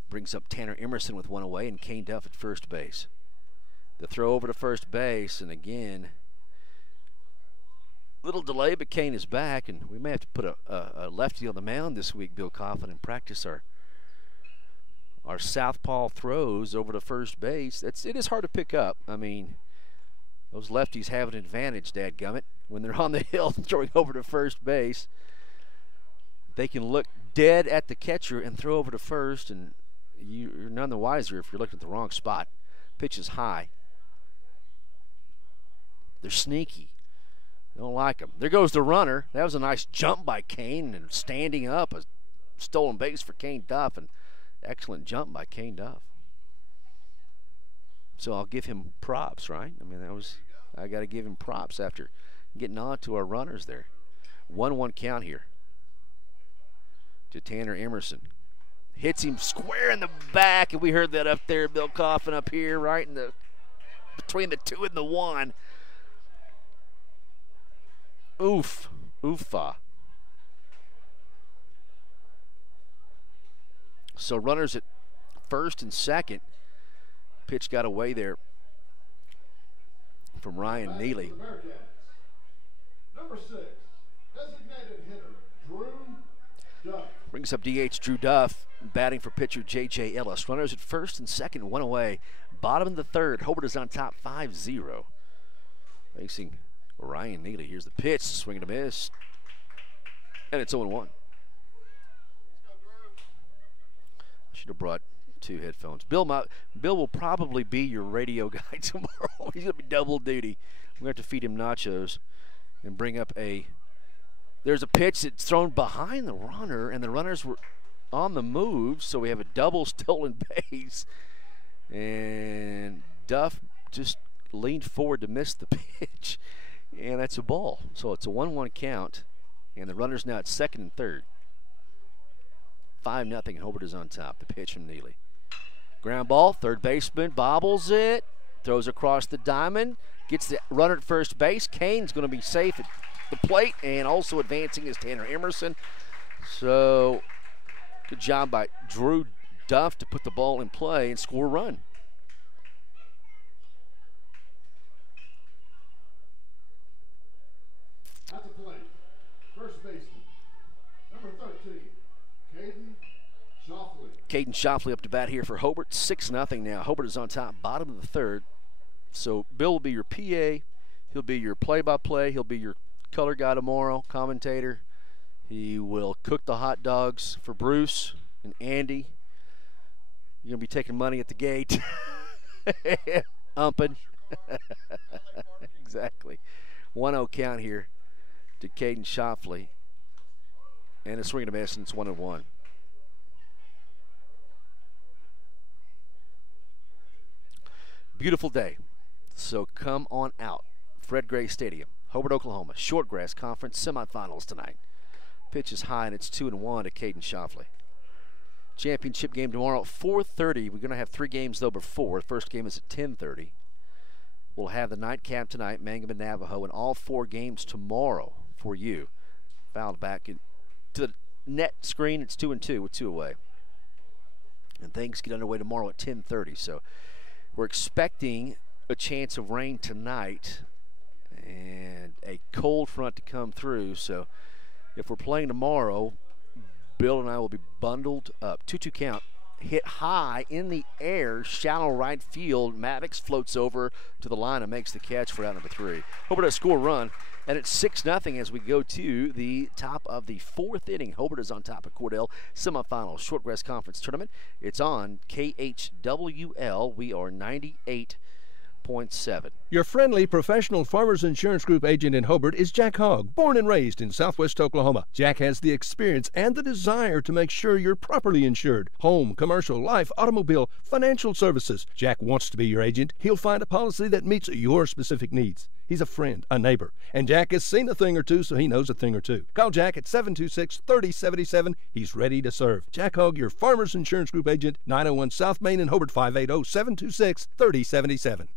Brings up Tanner Emerson with one away, and Kane Duff at first base. The throw over to first base, and again, little delay, but Kane is back, and we may have to put a lefty on the mound this week, Bill Coffin, and practice our southpaw throws over to first base. It is hard to pick up. I mean, those lefties have an advantage, dadgummit, when they're on the hill throwing over to first base. They can look dead at the catcher and throw over to first, and you're none the wiser if you're looking at the wrong spot. Pitch is high. They're sneaky. I don't like them. There goes the runner. That was a nice jump by Kane, and standing up, a stolen base for Kane Duff, and excellent jump by Kane Duff. So I'll give him props, right? I mean, I got to give him props after getting on to our runners there. 1-1 count here to Tanner Emerson. Hits him square in the back, and we heard that up there, Bill Coffin up here, right in between the 2 and the 1. Oofa. So runners at first and second. Pitch got away there from Ryan Neely. Number 6, designated hitter, Drew Duff. Brings up DH Drew Duff, batting for pitcher J.J. Ellis. Runners at first and second, 1 away. Bottom of the third. Hobart is on top 5-0. Facing Ryan Neely. Here's the pitch, swing and a miss. And it's 0-1. Should have brought 2 headphones. Bill will probably be your radio guy tomorrow. He's going to be double duty. We're going to have to feed him nachos and bring up there's a pitch that's thrown behind the runner, and the runners were on the move, so we have a double stolen base. And Duff just leaned forward to miss the pitch, and that's a ball. So it's a 1-1 count, and the runner's now at second and third. 5-0, and Hobart is on top. The pitch from Neely. Ground ball, third baseman bobbles it, throws across the diamond, gets the runner at first base. Kane's going to be safe at the plate, and also advancing is Tanner Emerson. So good job by Drew Duff to put the ball in play and score a run. At the plate, first baseman, number 13, Caden Shoffley. Caden Shoffley up to bat here for Hobart. 6-0 now. Hobart is on top, bottom of the third. So Bill will be your PA. He'll be your play-by-play. He'll be your color guy tomorrow, commentator. He will cook the hot dogs for Bruce and Andy. You're going to be taking money at the gate. Umping. Exactly. 1-0 count here to Caden Shoffley. And a swing and a miss, and it's 1-1. Beautiful day. So come on out. Fred Gray Stadium, Hobart, Oklahoma. Shortgrass Conference semifinals tonight. Pitch is high, and it's 2-1 to Caden Shoffley. Championship game tomorrow at 4:30. We're going to have 3 games, though, before. The first game is at 10:30. We'll have the nightcap tonight, Mangum and Navajo, and all 4 games tomorrow for you. Fouled back to the net screen. It's 2-2 with 2 away. And things get underway tomorrow at 10:30. So we're expecting a chance of rain tonight and a cold front to come through. So if we're playing tomorrow, Bill and I will be bundled up. 2-2 count. Hit high in the air, shallow right field. Maddox floats over to the line and makes the catch for out number 3. Hobart does score a run, and it's 6-0 as we go to the top of the 4th inning. Hobart is on top of Cordell. Semifinal Shortgrass Conference Tournament. It's on KHWL. We are 98.7. Your friendly professional Farmers Insurance Group agent in Hobart is Jack Hogg, born and raised in southwest Oklahoma. Jack has the experience and the desire to make sure you're properly insured. Home, commercial, life, automobile, financial services. Jack wants to be your agent. He'll find a policy that meets your specific needs. He's a friend, a neighbor, and Jack has seen a thing or two, so he knows a thing or two. Call Jack at 726-3077. He's ready to serve. Jack Hogg, your Farmers Insurance Group agent, 901 South Main in Hobart, 580-726-3077.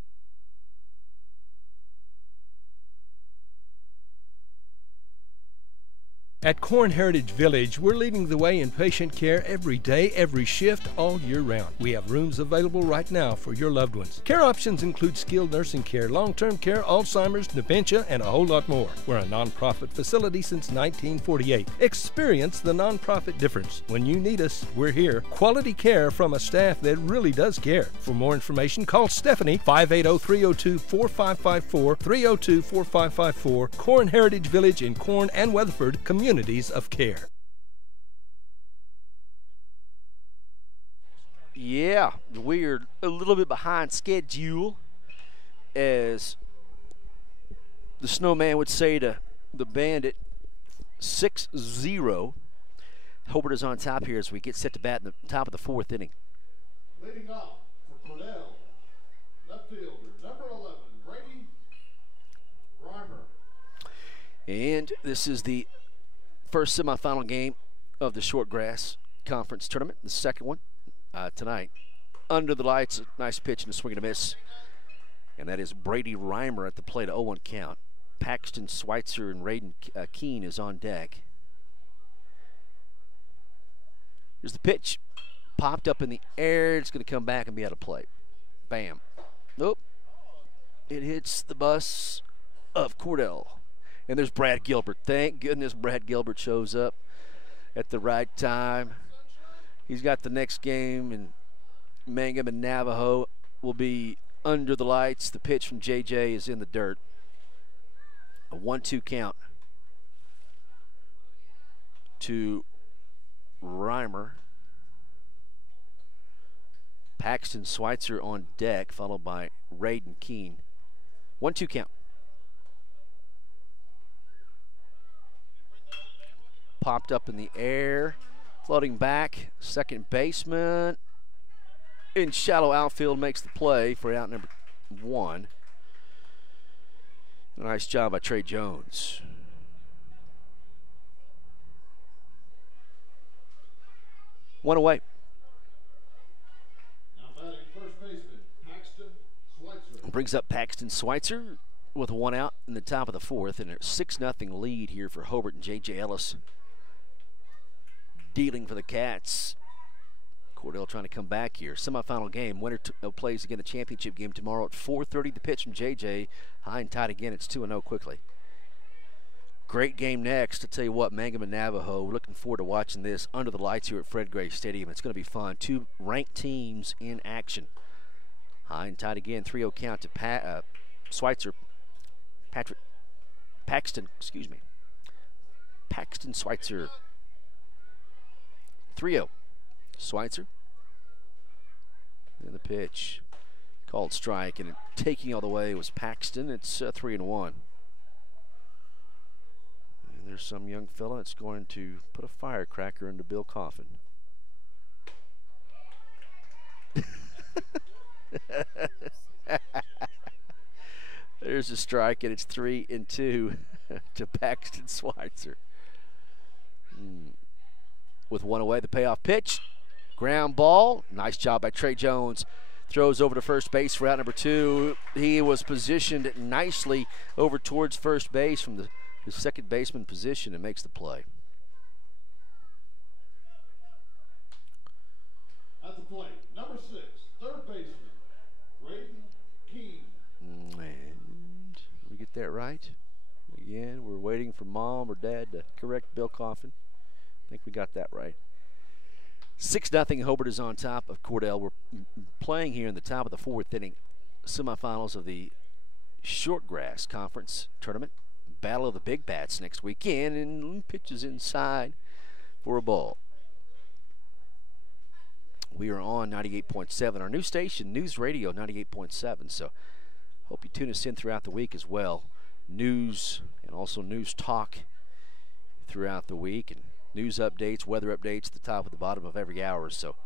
At Corn Heritage Village, we're leading the way in patient care every day, every shift, all year round. We have rooms available right now for your loved ones. Care options include skilled nursing care, long-term care, Alzheimer's, dementia, and a whole lot more. We're a nonprofit facility since 1948. Experience the nonprofit difference. When you need us, we're here. Quality care from a staff that really does care. For more information, call Stephanie, 580-302-4554, 302-4554. Corn Heritage Village in Corn and Weatherford, communities of care. Yeah, we're a little bit behind schedule, as the snowman would say to the Bandit. 6-0. Hobart is on top here as we get set to bat in the top of the 4th inning. Leading off for Cordell, left fielder, number 11, Brady Reimer. And this is the first semifinal game of the Shortgrass Conference Tournament, the second one tonight. Under the lights, a nice pitch and a swing and a miss. And that is Brady Reimer at the plate, 0-1 count. Paxton Schweitzer and Raiden Keene is on deck. Here's the pitch. Popped up in the air. It's going to come back and be out of play. Bam. Nope. It hits the bus of Cordell. And there's Brad Gilbert. Thank goodness Brad Gilbert shows up at the right time. He's got the next game, and Mangum and Navajo will be under the lights. The pitch from JJ is in the dirt. A 1-2 count to Reimer. Paxton Schweitzer on deck, followed by Raiden Keene. 1-2 count. Popped up in the air. Floating back, second baseman in shallow outfield makes the play for out number 1. Nice job by Trey Jones. One away. Now batting first baseman, Paxton Schweitzer. Brings up Paxton Schweitzer with 1 out in the top of the 4th, and a 6-0 lead here for Hobart and J.J. Ellis. Dealing for the Cats. Cordell trying to come back here. Semifinal game. Winner plays again the championship game tomorrow at 4:30. The pitch from J.J. High and tight again. It's 2-0 quickly. Great game next. To tell you what, Mangum and Navajo. We're looking forward to watching this under the lights here at Fred Gray Stadium. It's going to be fun. 2 ranked teams in action. High and tight again. 3-0 count to Schweitzer. Paxton Schweitzer. 3-0. Schweitzer. And the pitch. Called strike, and taking all the way was Paxton. It's 3-1. And there's some young fella that's going to put a firecracker into Bill Coffin. There's a strike, and it's 3-2 to Paxton Schweitzer. With 1 away, the payoff pitch. Ground ball. Nice job by Trey Jones. Throws over to first base for out number 2. He was positioned nicely over towards first base from the second baseman position and makes the play. At the plate, number 6, third baseman, Braden King. And we get that right. Again, we're waiting for Mom or Dad to correct Bill Coffin. I think we got that right. 6-0. Hobart is on top of Cordell. We're playing here in the top of the 4th inning, semifinals of the Shortgrass Conference Tournament. Battle of the Big Bats next weekend, and pitches inside for a ball. We are on 98.7, our new station, News Radio 98.7. So hope you tune us in throughout the week as well. News and also news talk throughout the week, and news updates, weather updates at the top and the bottom of every hour. So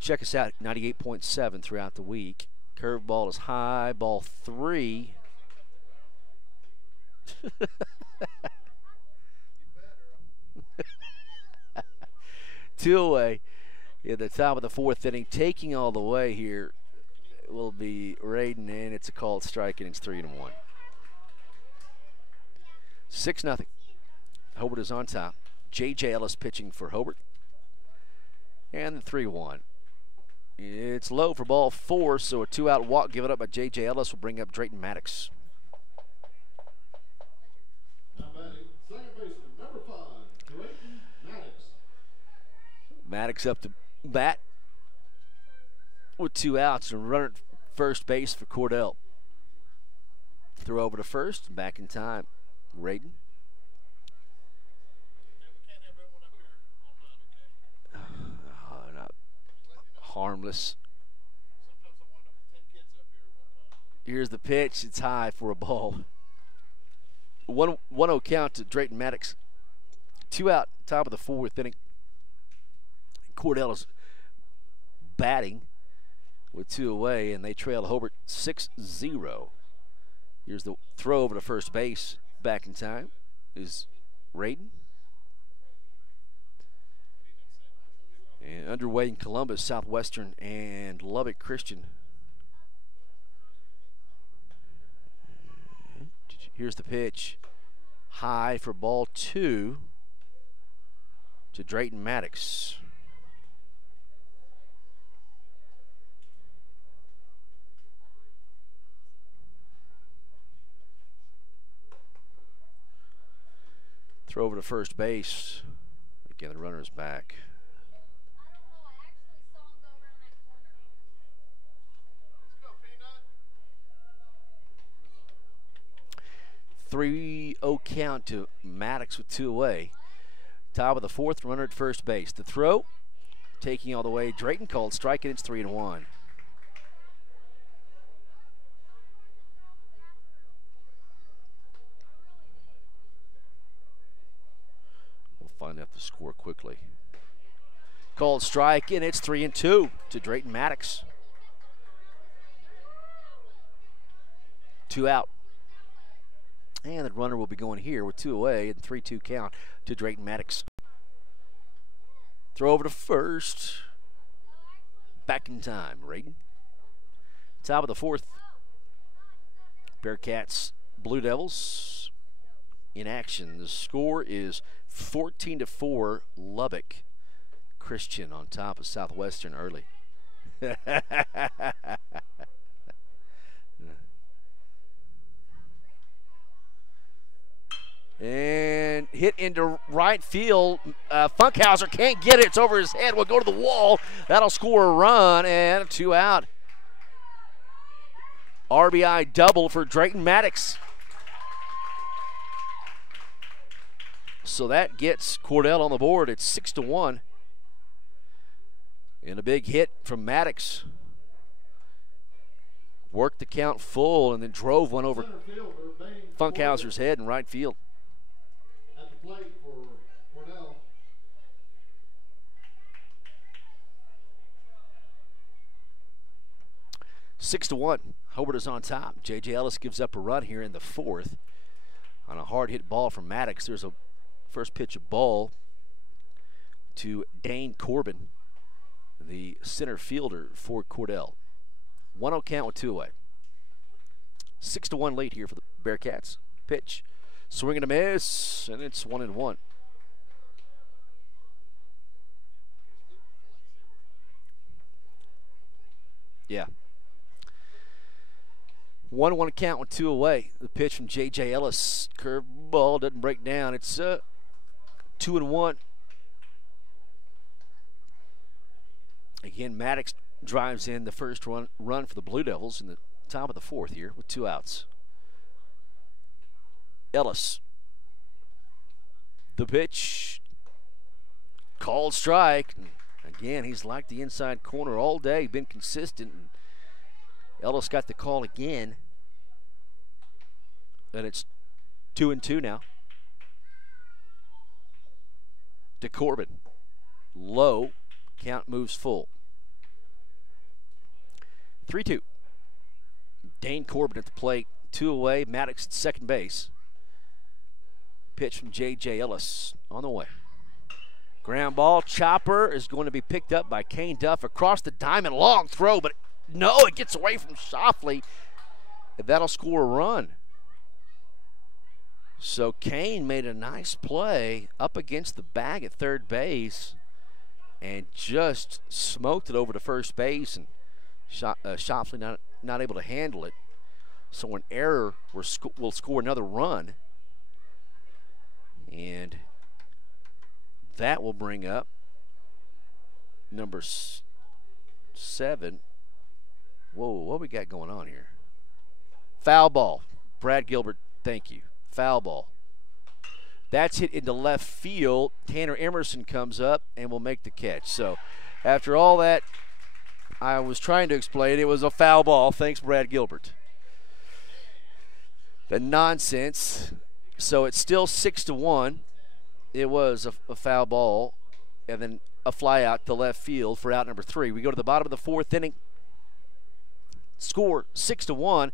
check us out, 98.7 throughout the week. Curveball is high, ball 3. Two away in the top of the 4th inning. Taking all the way here will be Raiden, and it's a called strike, and it's 3-1. 6-0. Hobart is on top. J.J. Ellis pitching for Hobart. And the 3-1. It's low for ball 4, so a 2-out walk given up by J.J. Ellis will bring up Drayton Maddox. Now batting second baseman, number 5, Drayton Maddox. Maddox up to bat with 2 outs and runner at first base for Cordell. Throw over to first, back in time. Raiden. Not harmless. Here's the pitch. It's high for a ball. 1-0 count to Drayton Maddox. 2 out, top of the 4th inning. Cordell is batting with 2 away, and they trail Hobart 6-0. Here's the throw over to first base. Back in time is Raiden. And underway in Columbus, Southwestern, and Lubbock Christian. Here's the pitch. High for ball 2 to Drayton Maddox. Throw over to first base. Again, the runner is back. Three 3-0 count to Maddox with 2 away. Top of the 4th, runner at first base. The throw, taking all the way. Drayton called strike, and it's 3-1. We'll find out the score quickly. Called strike, and it's 3-2 to Drayton Maddox. 2 out. And the runner will be going here with 2 away and 3-2 count to Drayton Maddox. Throw over to first. Back in time, Raiden. Top of the 4th. Bearcats, Blue Devils in action. The score is 14-4 Lubbock. Christian on top of Southwestern early. And hit into right field. Funkhauser can't get it. It's over his head. We'll go to the wall. That'll score a run and 2 out. RBI double for Drayton Maddox. So that gets Cordell on the board. It's 6-1. And a big hit from Maddox. Worked the count full and then drove one over Funkhauser's head in right field. At the plate for Cordell. Six to 1. Hobart is on top. J.J. Ellis gives up a run here in the 4th on a hard hit ball from Maddox. There's a first pitch of ball to Dane Corbin, the center fielder for Cordell. 1-0 count with 2 away. 6-1 lead here for the Bearcats. Pitch, swing and a miss, and it's 1-1. Yeah. 1-1 count with 2 away. The pitch from J.J. Ellis. Curve ball doesn't break down. It's 2-1. Again, Maddox drives in the first run for the Blue Devils in the top of the 4th here with 2 outs. Ellis. The pitch. Called strike. Again, he's liked the inside corner all day, been consistent. Ellis got the call again. And it's 2-2 now. To Corbin. Low. Count moves full. 3-2. Dane Corbin at the plate. 2 away. Maddox at second base. Pitch from J.J. Ellis on the way. Ground ball. Chopper is going to be picked up by Kane Duff across the diamond. Long throw, but no, it gets away from Shoffley. And that'll score a run. So Kane made a nice play up against the bag at third base and just smoked it over to first base, and Shoffley not able to handle it. So an error will score another run. And that will bring up number 7. Whoa, what we got going on here? Foul ball. Brad Gilbert, thank you. Foul ball. That's hit into left field. Tanner Emerson comes up and will make the catch. So after all that I was trying to explain, it was a foul ball. Thanks, Brad Gilbert. The nonsense. So it's still 6-1. It was a foul ball and then a fly out to left field for out number 3. We go to the bottom of the 4th inning. Score 6-1.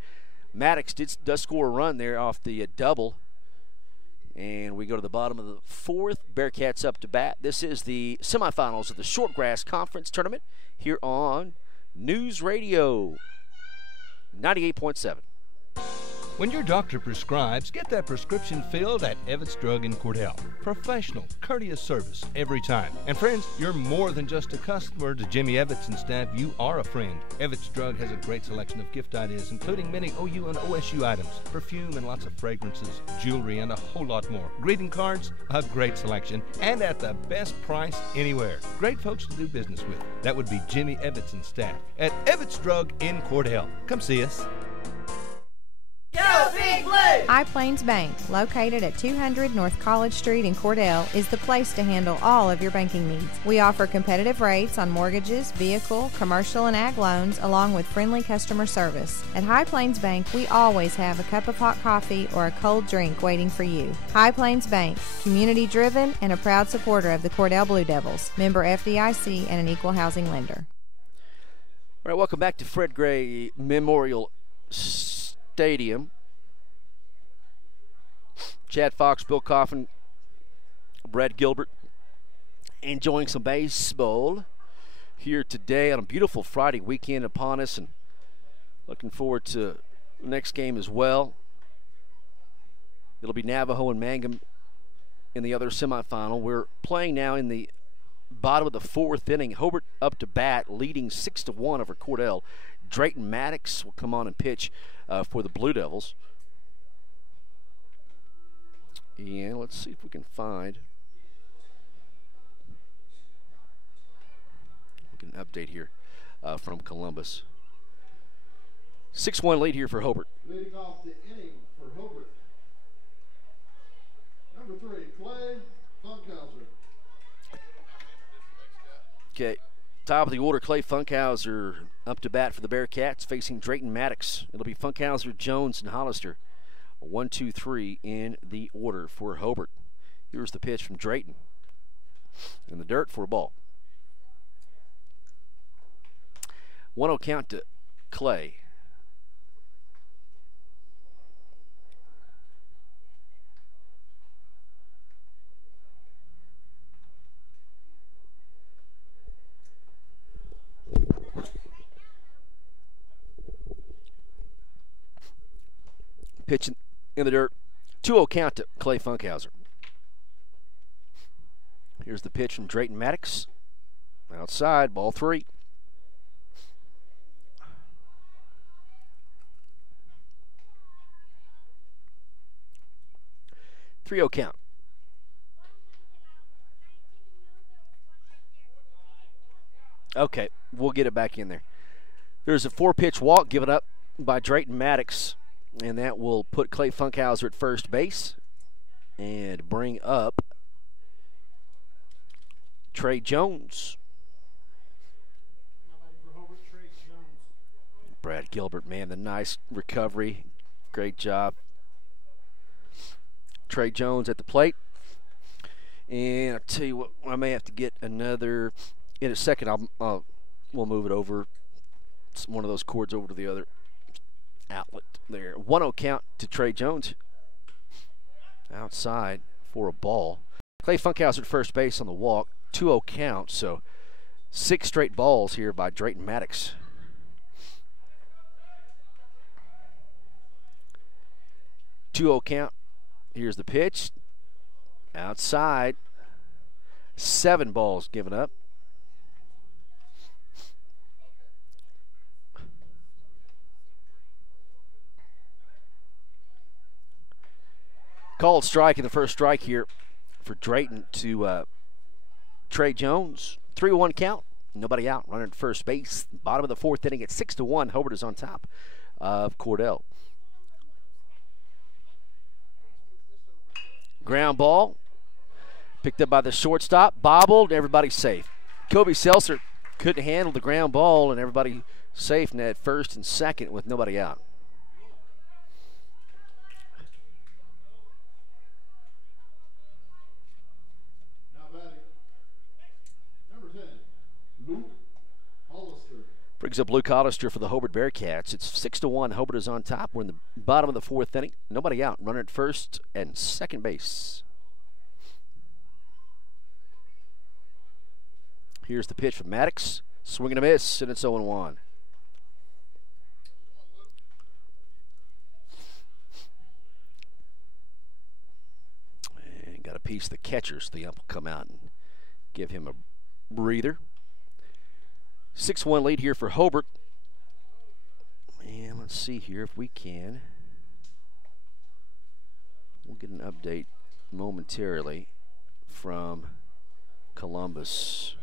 Maddox does score a run there off the double. And we go to the bottom of the 4th. Bearcats up to bat. This is the semifinals of the Shortgrass Conference Tournament here on News Radio 98.7. When your doctor prescribes, get that prescription filled at Evetts Drug in Cordell. Professional, courteous service every time. And friends, you're more than just a customer to Jimmy Evetts and staff. You are a friend. Evetts Drug has a great selection of gift ideas, including many OU and OSU items, perfume and lots of fragrances, jewelry, and a whole lot more. Greeting cards, a great selection, and at the best price anywhere. Great folks to do business with. That would be Jimmy Evetts and staff at Evetts Drug in Cordell. Come see us. Go, High Plains Bank, located at 200 North College Street in Cordell, is the place to handle all of your banking needs. We offer competitive rates on mortgages, vehicle, commercial, and ag loans, along with friendly customer service. At High Plains Bank, we always have a cup of hot coffee or a cold drink waiting for you. High Plains Bank, community-driven and a proud supporter of the Cordell Blue Devils, member FDIC and an equal housing lender. All right, welcome back to Fred Gray Memorial Stadium. Chad Fox, Bill Coffin, Brad Gilbert enjoying some baseball here today on a beautiful Friday weekend upon us, and looking forward to the next game as well. It'll be Navajo and Mangum in the other semifinal. We're playing now in the bottom of the fourth inning. Hobart up to bat, leading 6-1 over Cordell. Drayton Maddox will come on and pitch for the Blue Devils. And let's see if we can find an update here from Columbus. 6-1 lead here for Hobart. Leading off the inning for Hobart, number 3, Clay Funkhauser. Okay, top of the order, Clay Funkhauser up to bat for the Bearcats, facing Drayton Maddox. It'll be Funkhauser, Jones, and Hollister. 1, 2, 3 in the order for Hobart. Here's the pitch from Drayton. In the dirt for a ball. 1-0 count to Clay. Pitch in the dirt. 2-0 count to Clay Funkhauser. Here's the pitch from Drayton Maddox. Outside, ball 3. Three-0 count. Okay, we'll get it back in there. There's a 4-pitch walk given up by Drayton Maddox, and that will put Clay Funkhauser at first base and bring up Trey Jones. Brad Gilbert, man, the nice recovery. Great job. Trey Jones at the plate. And I'll tell you what, I may have to get another. In a second, we'll move it over. It's one of those cords over to the other outlet there. 1-0 count to Trey Jones. Outside for a ball. Clay Funkhauser at first base on the walk. 2-0 count, so 6 straight balls here by Drayton Maddox. Two-0 count. Here's the pitch. Outside. 7 balls given up. Called strike in the first strike here for Drayton to Trey Jones. 3-1 count. Nobody out. Runner at first base. Bottom of the fourth inning at 6-1. Hobart is on top of Cordell. Ground ball. Picked up by the shortstop. Bobbled. Everybody's safe. Kobe Seltzer couldn't handle the ground ball, and everybody safe at first and second with nobody out. Brings up Luke Hollister for the Hobart Bearcats. It's 6-1. Hobart is on top. We're in the bottom of the fourth inning. Nobody out. Runner at first and second base. Here's the pitch from Maddox. Swing and a miss, and it's 0-1. And got a piece of the catcher, so the ump will come out and give him a breather. 6-1 lead here for Hobart. And let's see here if we can. We'll get an update momentarily from Columbus.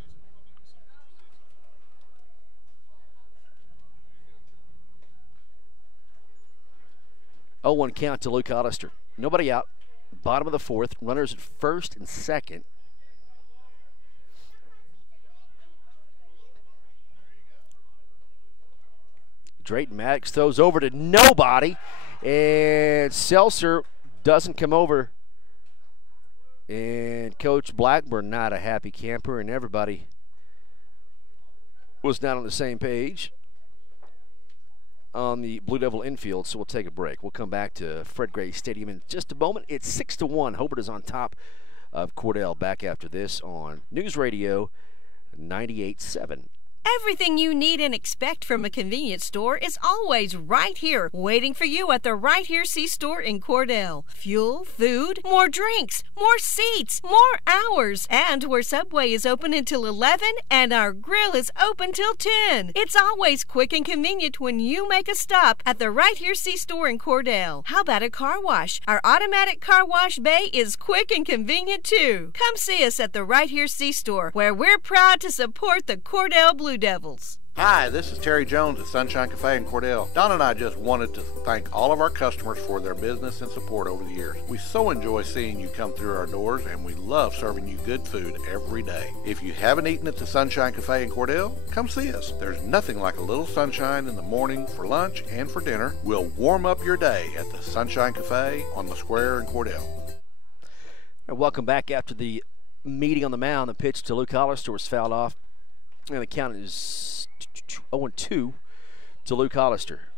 0-1 count to Luke Hollister. Nobody out. Bottom of the fourth. Runners at first and second. Drayton Maddox throws over to nobody. And Seltzer doesn't come over. And Coach Blackburn not a happy camper, and everybody was not on the same page on the Blue Devil infield, so we'll take a break. We'll come back to Fred Gray Stadium in just a moment. It's 6-1. Hobart is on top of Cordell. Back after this on News Radio 98.7. Everything you need and expect from a convenience store is always right here, waiting for you at the Right Here C-Store in Cordell. Fuel, food, more drinks, more seats, more hours, and where Subway is open until 11 and our grill is open till 10. It's always quick and convenient when you make a stop at the Right Here C-Store in Cordell. How about a car wash? Our automatic car wash bay is quick and convenient too. Come see us at the Right Here C-Store, where we're proud to support the Cordell Blue Devils. Hi, this is Terry Jones at Sunshine Cafe in Cordell. Don and I just wanted to thank all of our customers for their business and support over the years. We so enjoy seeing you come through our doors, and we love serving you good food every day. If you haven't eaten at the Sunshine Cafe in Cordell, come see us. There's nothing like a little sunshine in the morning for lunch and for dinner. We'll warm up your day at the Sunshine Cafe on the square in Cordell. And welcome back after the meeting on the mound. The pitch to Luke Hollister was fouled off. And the count is 0-2 to Luke Hollister.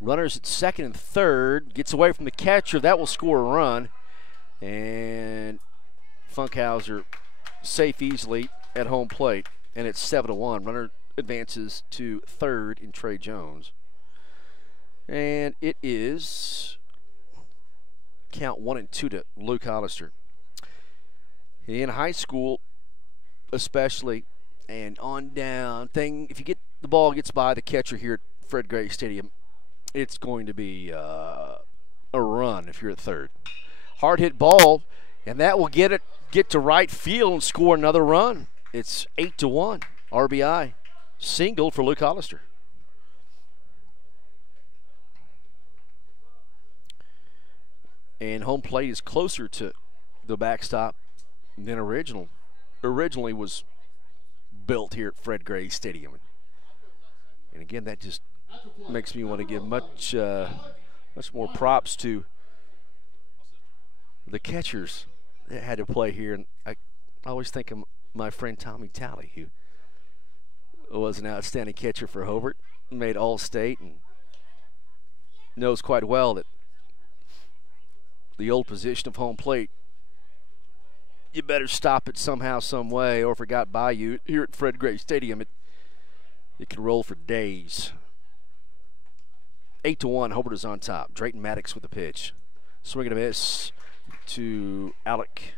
Runners at second and third. Gets away from the catcher. That will score a run. And Funkhauser safe easily at home plate. And it's 7-1. Runner advances to third in Trey Jones. And it is count 1-2 to Luke Hollister. In high school, especially, and on down, if you get the ball gets by the catcher here at Fred Gray Stadium, it's going to be a run if you're at third. Hard hit ball, and that will get to right field and score another run. It's 8-1. RBI single for Luke Hollister. And home plate is closer to the backstop than originally was built here at Fred Gray Stadium. And again, that just makes me want to give much more props to the catchers that had to play here. And I always think of my friend Tommy Talley, who was an outstanding catcher for Hobart, made All-State, and knows quite well that the old position of home plate, you better stop it somehow, some way, or if it got by you here at Fred Gray Stadium, it could roll for days. 8-1, Hobart is on top. Drayton Maddox with the pitch. Swing and a miss to Alec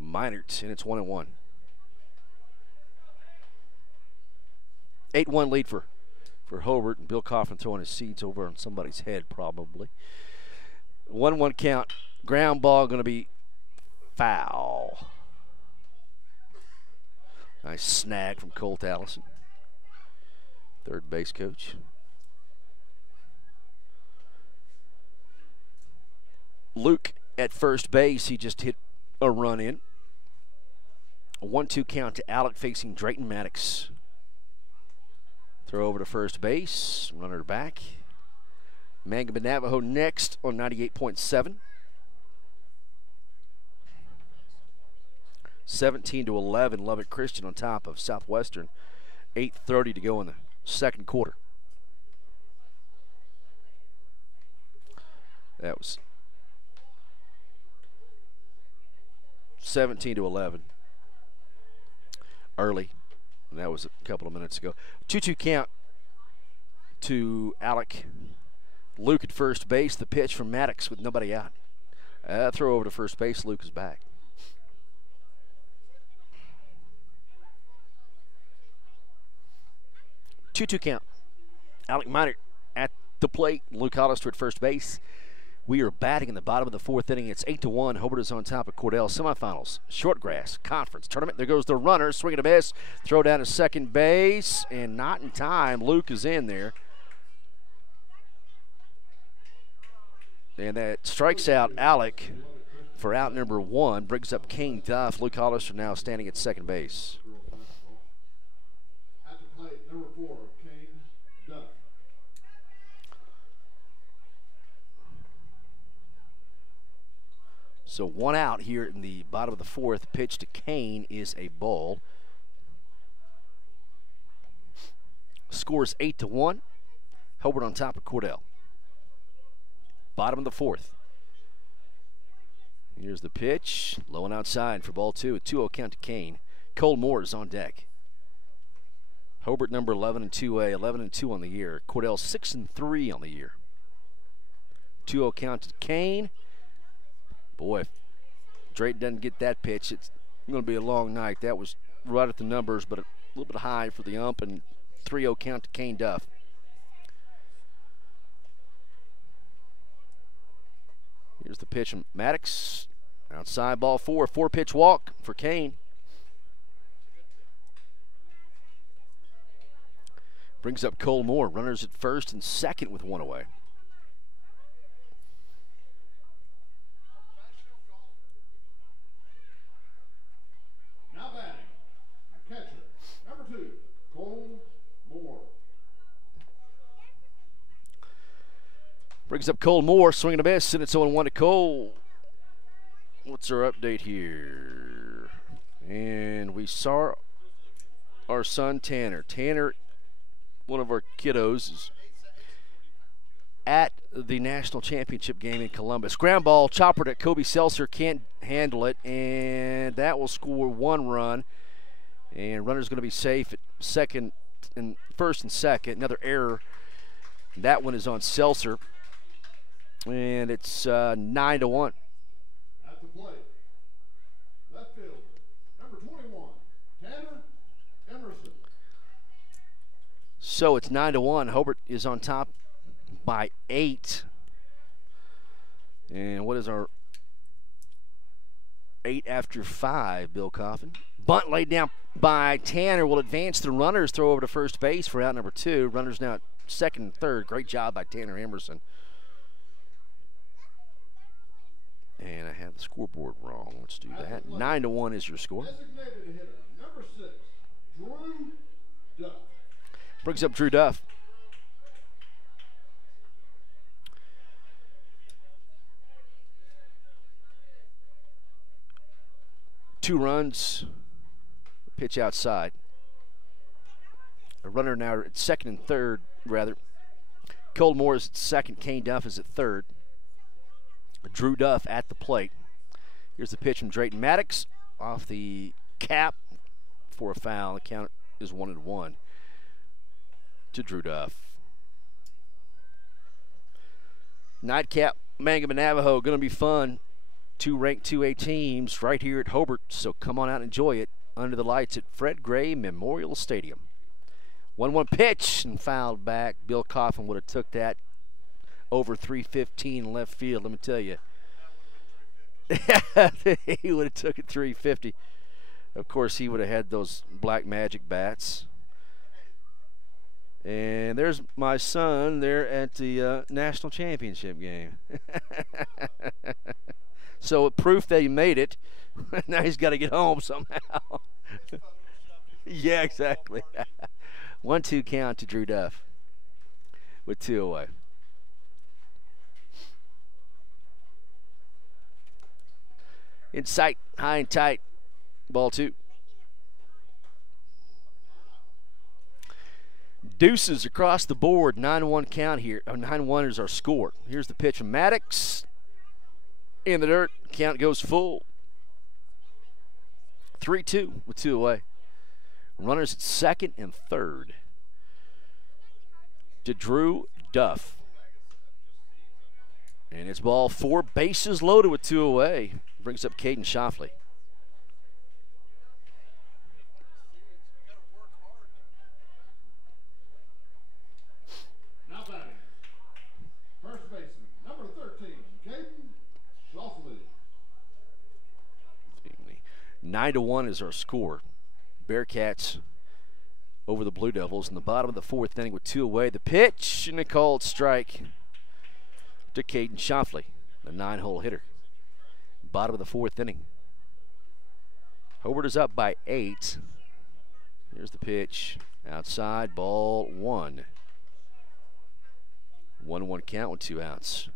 Meinert, and it's 1-1. 8-1 lead for Hobart, and Bill Coffin throwing his seeds over on somebody's head probably. 1-1 count. Ground ball going to be foul. Nice snag from Colt Allison, third base coach. Luke at first base, he just hit a run in. A 1-2 count to Alec facing Drayton Maddox. Throw over to first base, runner back. Mangum Navajo next on 98.7. 17-11, Lubbock Christian on top of Southwestern. 8:30 to go in the second quarter. That was 17-11 early, and that was a couple of minutes ago. 2-2 count to Alec. Luke at first base. The pitch from Maddox with nobody out. Throw over to first base. Luke is back. Two-two count. Alec Meinert at the plate. Luke Hollister at first base. We are batting in the bottom of the fourth inning. It's 8-1. Hobart is on top of Cordell. Semifinals, Shortgrass Conference Tournament. There goes the runner, swing and a miss. Throw down to second base, and not in time. Luke is in there. And that strikes out Alec for out number 1. Brings up Kane Duff. Luke Hollister now standing at second base. At the plate, number 4, Kane Duff. So 1 out here in the bottom of the fourth. Pitch to Kane is a ball. Scores 8-1. Hobart on top of Cordell. Bottom of the fourth. Here's the pitch. Low and outside for ball 2. A 2-0 count to Kane. Cole Moore is on deck. Hobart number 11 and 2A, 11-2 on the year. Cordell 6-3 on the year. 2-0 count to Kane. Boy, if Drayton doesn't get that pitch, it's going to be a long night. That was right at the numbers, but a little bit high for the ump, and 3-0 count to Kane Duff. Here's the pitch from Maddox. Outside ball 4, 4-pitch walk for Kane. Brings up Cole Moore. Runners at first and second with 1 away. Now batting, a catcher, number 2, Cole Moore. Brings up Cole Moore, swinging a miss, and it's 0-1 to Cole. What's our update here? And we saw our son Tanner. Tanner, one of our kiddos, is at the national championship game in Columbus. Ground ball, chopper to Kobe Seltzer, can't handle it, and that will score 1 run. And runner's going to be safe at first and second. Another error. That one is on Seltzer. And it's 9-1. At the plate, left fielder, number 21, Tanner Emerson. So it's 9-1. Hobart is on top by 8. And what is our 8 after 5, Bill Coffin? Bunt laid down by Tanner will advance the runners, throw over to first base for out number 2. Runners now at second and third. Great job by Tanner Emerson. And I have the scoreboard wrong. Let's do that. 9-1 is your score. Designated hitter, number 6, Drew Duff. Brings up Drew Duff. Two runs. Pitch outside. A runner now at second and third, rather. Cole Moore is at second. Kane Duff is at third. Drew Duff at the plate. Here's the pitch from Drayton Maddox off the cap for a foul. The count is 1-1 to Drew Duff. Nightcap, Mangum and Navajo, going to be fun. 2 ranked 2A teams right here at Hobart, so come on out and enjoy it under the lights at Fred Gray Memorial Stadium. 1-1 pitch and fouled back. Bill Coffin would have took that over 315 left field, let me tell you. He would have took it 350. Of course, he would have had those black magic bats. And there's my son there at the national championship game. So proof that he made it. Now he's got to get home somehow. Yeah, exactly. 1-2 count to Drew Duff with 2 away. In sight, high and tight, ball 2. Deuces across the board, 9-1 count here. 9-1 is our score. Here's the pitch from Maddox. In the dirt, count goes full. 3-2 with 2 away. Runners at second and third to Drew Duff. And it's ball 4, bases loaded with 2 away. Brings up Caden Shoffley. Now batting, first baseman, number 13, 9-1 is our score. Bearcats over the Blue Devils in the bottom of the fourth inning with 2 away. The pitch and a called strike to Caden Shoffley, the 9-hole hitter. Bottom of the fourth inning. Hobart is up by 8. Here's the pitch. Outside, ball 1. 1-1 count with 2 outs.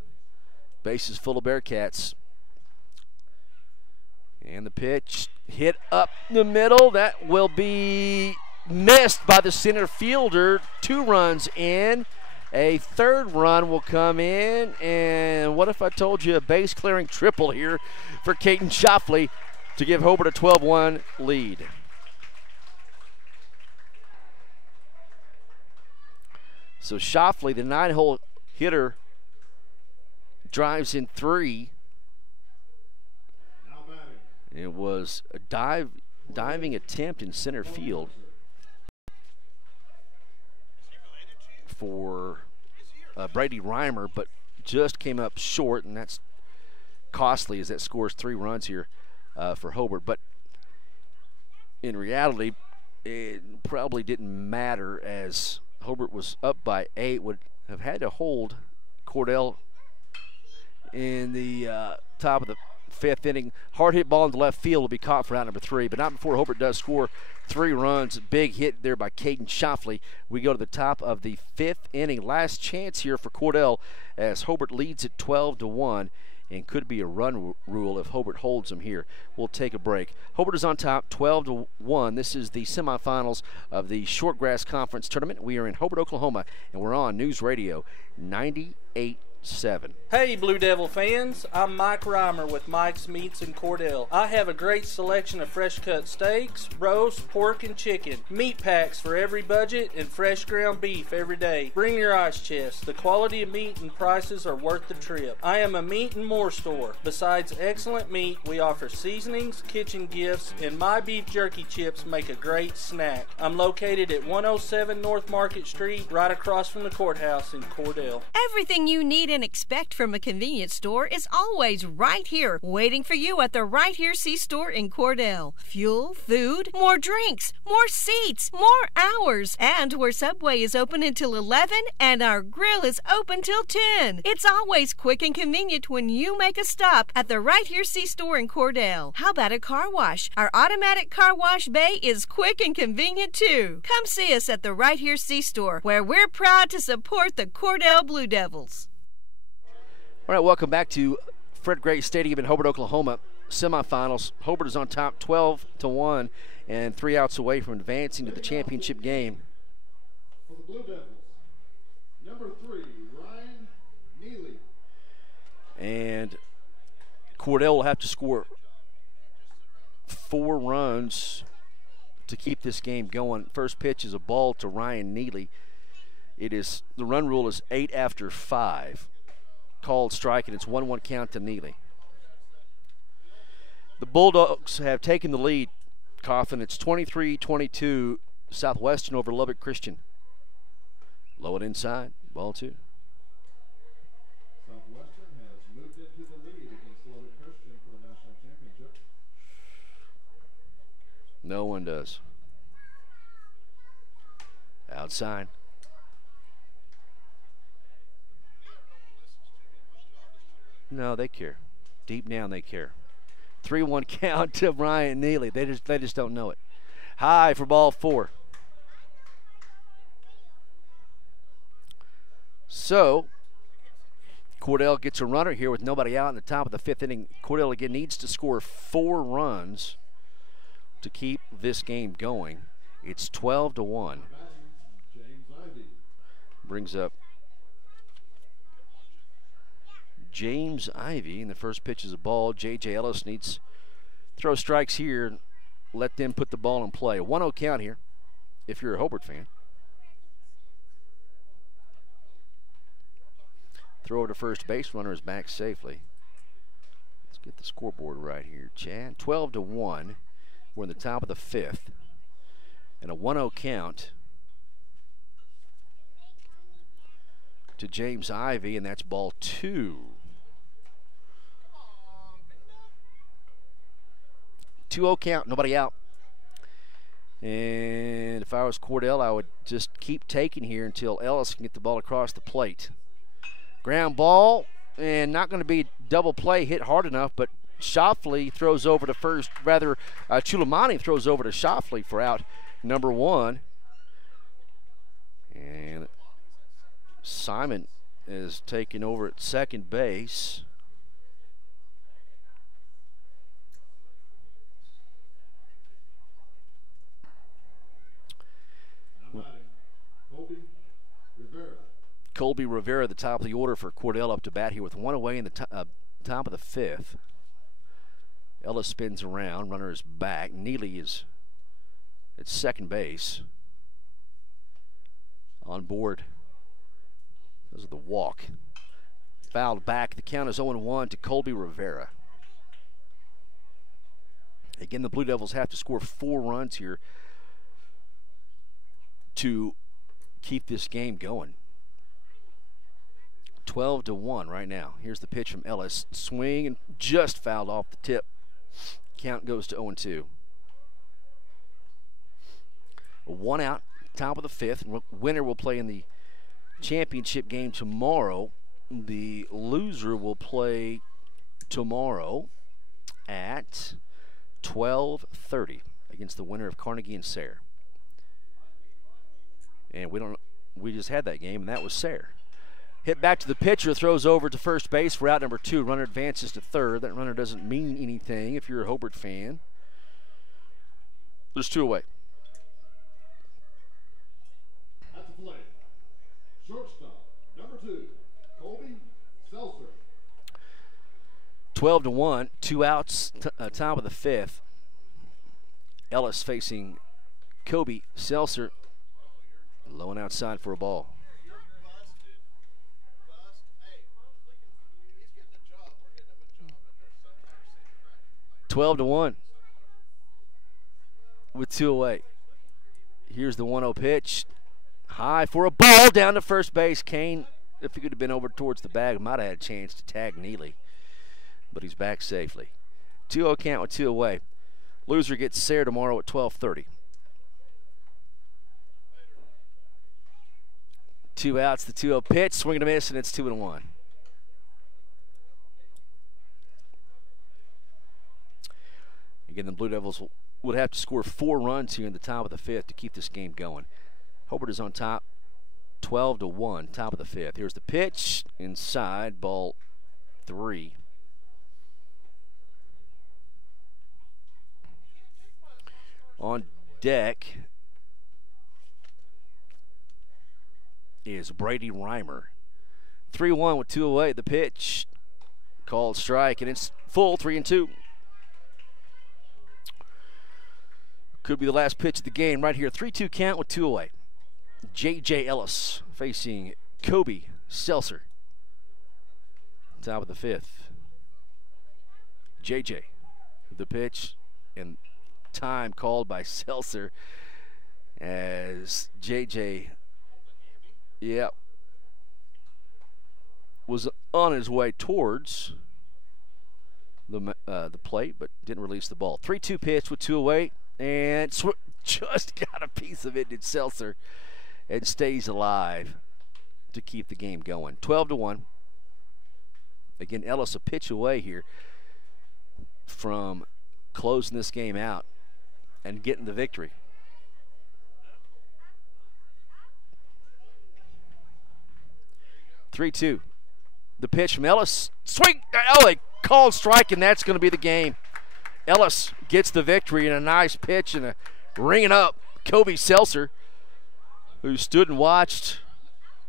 Bases full of Bearcats. And the pitch hit up the middle. That will be missed by the center fielder. 2 runs in. A third run will come in. And what if I told you a base clearing triple here for Caden Shoffley to give Hobart a 12-1 lead. So Shoffley, the 9-hole hitter, drives in 3. It was a diving attempt in center field for Brady Reimer, but just came up short, and that's costly as that scores 3 runs here for Hobart. But in reality, it probably didn't matter as Hobart was up by 8, would have had to hold Cordell in the top of the 5th inning. Hard hit ball in the left field will be caught for out number 3, but not before Hobart does score 3 runs. Big hit there by Caden Shoffley. We go to the top of the 5th inning. Last chance here for Cordell as Hobart leads at 12-1 and could be a run rule if Hobart holds them here. We'll take a break. Hobart is on top 12-1. This is the semifinals of the Shortgrass Conference Tournament. We are in Hobart, Oklahoma, and we're on News Radio 98.7. Hey Blue Devil fans, I'm Mike Reimer with Mike's Meats in Cordell. I have a great selection of fresh cut steaks, roast, pork, and chicken. Meat packs for every budget and fresh ground beef every day. Bring your ice chest. The quality of meat and prices are worth the trip. I am a meat and more store. Besides excellent meat, we offer seasonings, kitchen gifts, and my beef jerky chips make a great snack. I'm located at 107 North Market Street, right across from the courthouse in Cordell. Everything you need and expect from a convenience store is always right here, waiting for you at the Right Here C-Store in Cordell. Fuel, food, more drinks, more seats, more hours, and where Subway is open until 11 and our grill is open till 10. It's always quick and convenient when you make a stop at the Right Here C-Store in Cordell. How about a car wash? Our automatic car wash bay is quick and convenient too. Come see us at the Right Here C-Store, where we're proud to support the Cordell Blue Devils. All right, welcome back to Fred Gray Stadium in Hobart, Oklahoma. Semifinals. Hobart is on top 12-1 and 3 outs away from advancing to the championship game. For the Blue Devils, number 3, Ryan Neely. And Cordell will have to score 4 runs to keep this game going. First pitch is a ball to Ryan Neely. It is, the run rule is 8 after 5. Called strike, and it's 1-1 count to Neely. The Bulldogs have taken the lead, Coffin. It's 23-22 Southwestern over Lubbock Christian. Low and inside, ball 2. Southwestern has moved into the lead against Lubbock Christian for the national championship. No one does. Outside. No, they care. Deep down, they care. 3-1 count to Ryan Neely. They just don't know it. High for ball 4. So, Cordell gets a runner here with nobody out in the top of the 5th inning. Cordell again needs to score 4 runs to keep this game going. It's 12-1. Brings up James Ivey, and the first pitch is a ball. J.J. Ellis needs to throw strikes here, let them put the ball in play. A 1-0 count here if you're a Hobart fan. Throw over to first base, runner is back safely. Let's get the scoreboard right here, Chad. 12-1. We're in the top of the 5th. And a 1-0 count to James Ivey, and that's ball 2. 2-0 count, nobody out. And if I was Cordell, I would just keep taking here until Ellis can get the ball across the plate. Ground ball, and not going to be double play, hit hard enough, but Shoffley throws over to first, Chulamani throws over to Shoffley for out number 1. And Simon is taking over at second base. Colby Rivera, the top of the order for Cordell, up to bat here with 1 away in the top of the 5th. Ellis spins around, runner is back. Neely is at second base. On board because of the walk. Fouled back. The count is 0-1 to Colby Rivera. Again, the Blue Devils have to score 4 runs here to keep this game going. 12-1 right now. Here's the pitch from Ellis. Swing and just fouled off the tip. Count goes to 0-2. 1 out, top of the 5th. Winner will play in the championship game tomorrow. The loser will play tomorrow at 12:30 against the winner of Carnegie and Sayre. And we just had that game, and that was Sayre. Hit back to the pitcher, throws over to first base for out number 2. Runner advances to third. That runner doesn't mean anything if you're a Hobart fan. There's 2 away. At the plate, shortstop, number 2, Colby Seltzer. 12-1, 2 outs, top of the 5th. Ellis facing Kobe Seltzer. Low and outside for a ball. 12-1 with 2 away. Here's the 1-0 pitch. High for a ball down to first base. Kane, if he could have been over towards the bag, might have had a chance to tag Neely. But he's back safely. 2-0 count with 2 away. Loser gets Sayre tomorrow at 12:30. 2 outs, the 2-0 pitch. Swing and a miss, and it's 2-1. Again, the Blue Devils would have to score 4 runs here in the top of the 5th to keep this game going. Hobart is on top, 12-1, top of the 5th. Here's the pitch, inside, ball 3. On deck is Brady Reimer. 3-1 with 2 away. The pitch, called strike, and it's full, 3-2. Could be the last pitch of the game right here. 3-2 count with 2 away. J.J. Ellis facing Kobe Seltzer. Top of the 5th. J.J. the pitch, and time called by Seltzer as J.J. was on his way towards the plate, but didn't release the ball. 3-2 pitch with 2 away. And just got a piece of it, did Seltzer, and stays alive to keep the game going. 12-1. Again, Ellis a pitch away here from closing this game out and getting the victory. (3-2). The pitch from Ellis. Swing! Oh, they called strike, and that's going to be the game. Ellis gets the victory in a nice pitch and a ringing up Kobe Seltzer, who stood and watched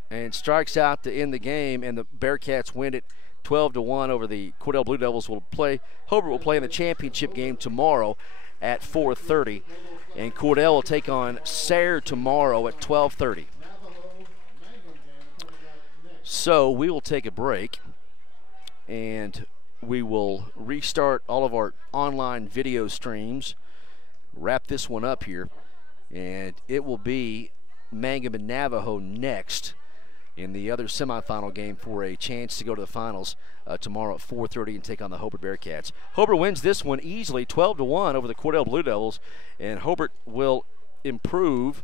and strikes out to end the game, and the Bearcats win it 12-1 over the Cordell Blue Devils. Hobart will play in the championship game tomorrow at 4:30, and Cordell will take on Sayre tomorrow at 12:30. So we will take a break, and we will restart all of our online video streams, wrap this one up here, and it will be Mangum and Navajo next in the other semifinal game for a chance to go to the finals tomorrow at 4:30 and take on the Hobart Bearcats. Hobart wins this one easily, 12-1 over the Cordell Blue Devils, and Hobart will improve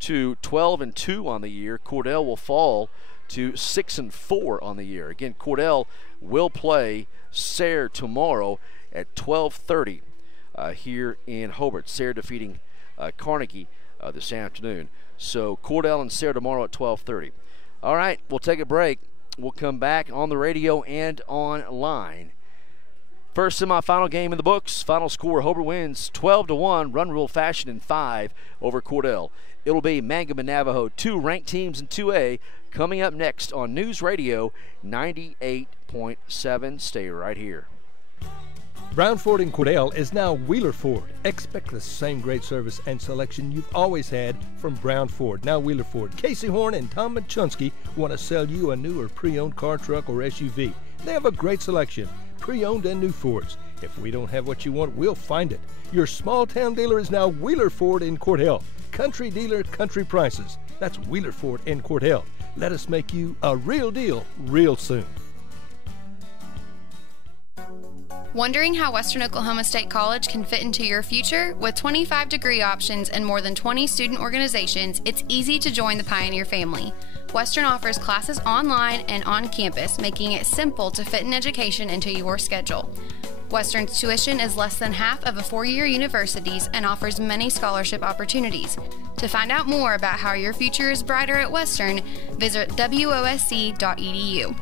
to 12-2 on the year. Cordell will fall to 6-4 on the year. Again, Cordell will play Sayre tomorrow at 12:30 here in Hobart. Sayre defeating Carnegie this afternoon. So Cordell and Sayre tomorrow at 12:30. All right, we'll take a break. We'll come back on the radio and online. First semifinal game in the books. Final score, Hobart wins 12-1, run rule fashion in 5 over Cordell. It'll be Mangum and Navajo, 2 ranked teams in 2A, coming up next on News Radio 98.7. Stay right here. Brown Ford in Cordell is now Wheeler Ford. Expect the same great service and selection you've always had from Brown Ford, now Wheeler Ford. Casey Horn and Tom Machunsky want to sell you a new or pre-owned car, truck, or SUV. They have a great selection, pre-owned and new Fords. If we don't have what you want, we'll find it. Your small-town dealer is now Wheeler Ford in Cordell. Country dealer, country prices. That's Wheeler Ford in Cordell. Let us make you a real deal real soon. Wondering how Western Oklahoma State College can fit into your future? With 25 degree options and more than 20 student organizations, it's easy to join the Pioneer family. Western offers classes online and on campus, making it simple to fit an education into your schedule. Western's tuition is less than half of a four-year university's and offers many scholarship opportunities. To find out more about how your future is brighter at Western, visit wosc.edu.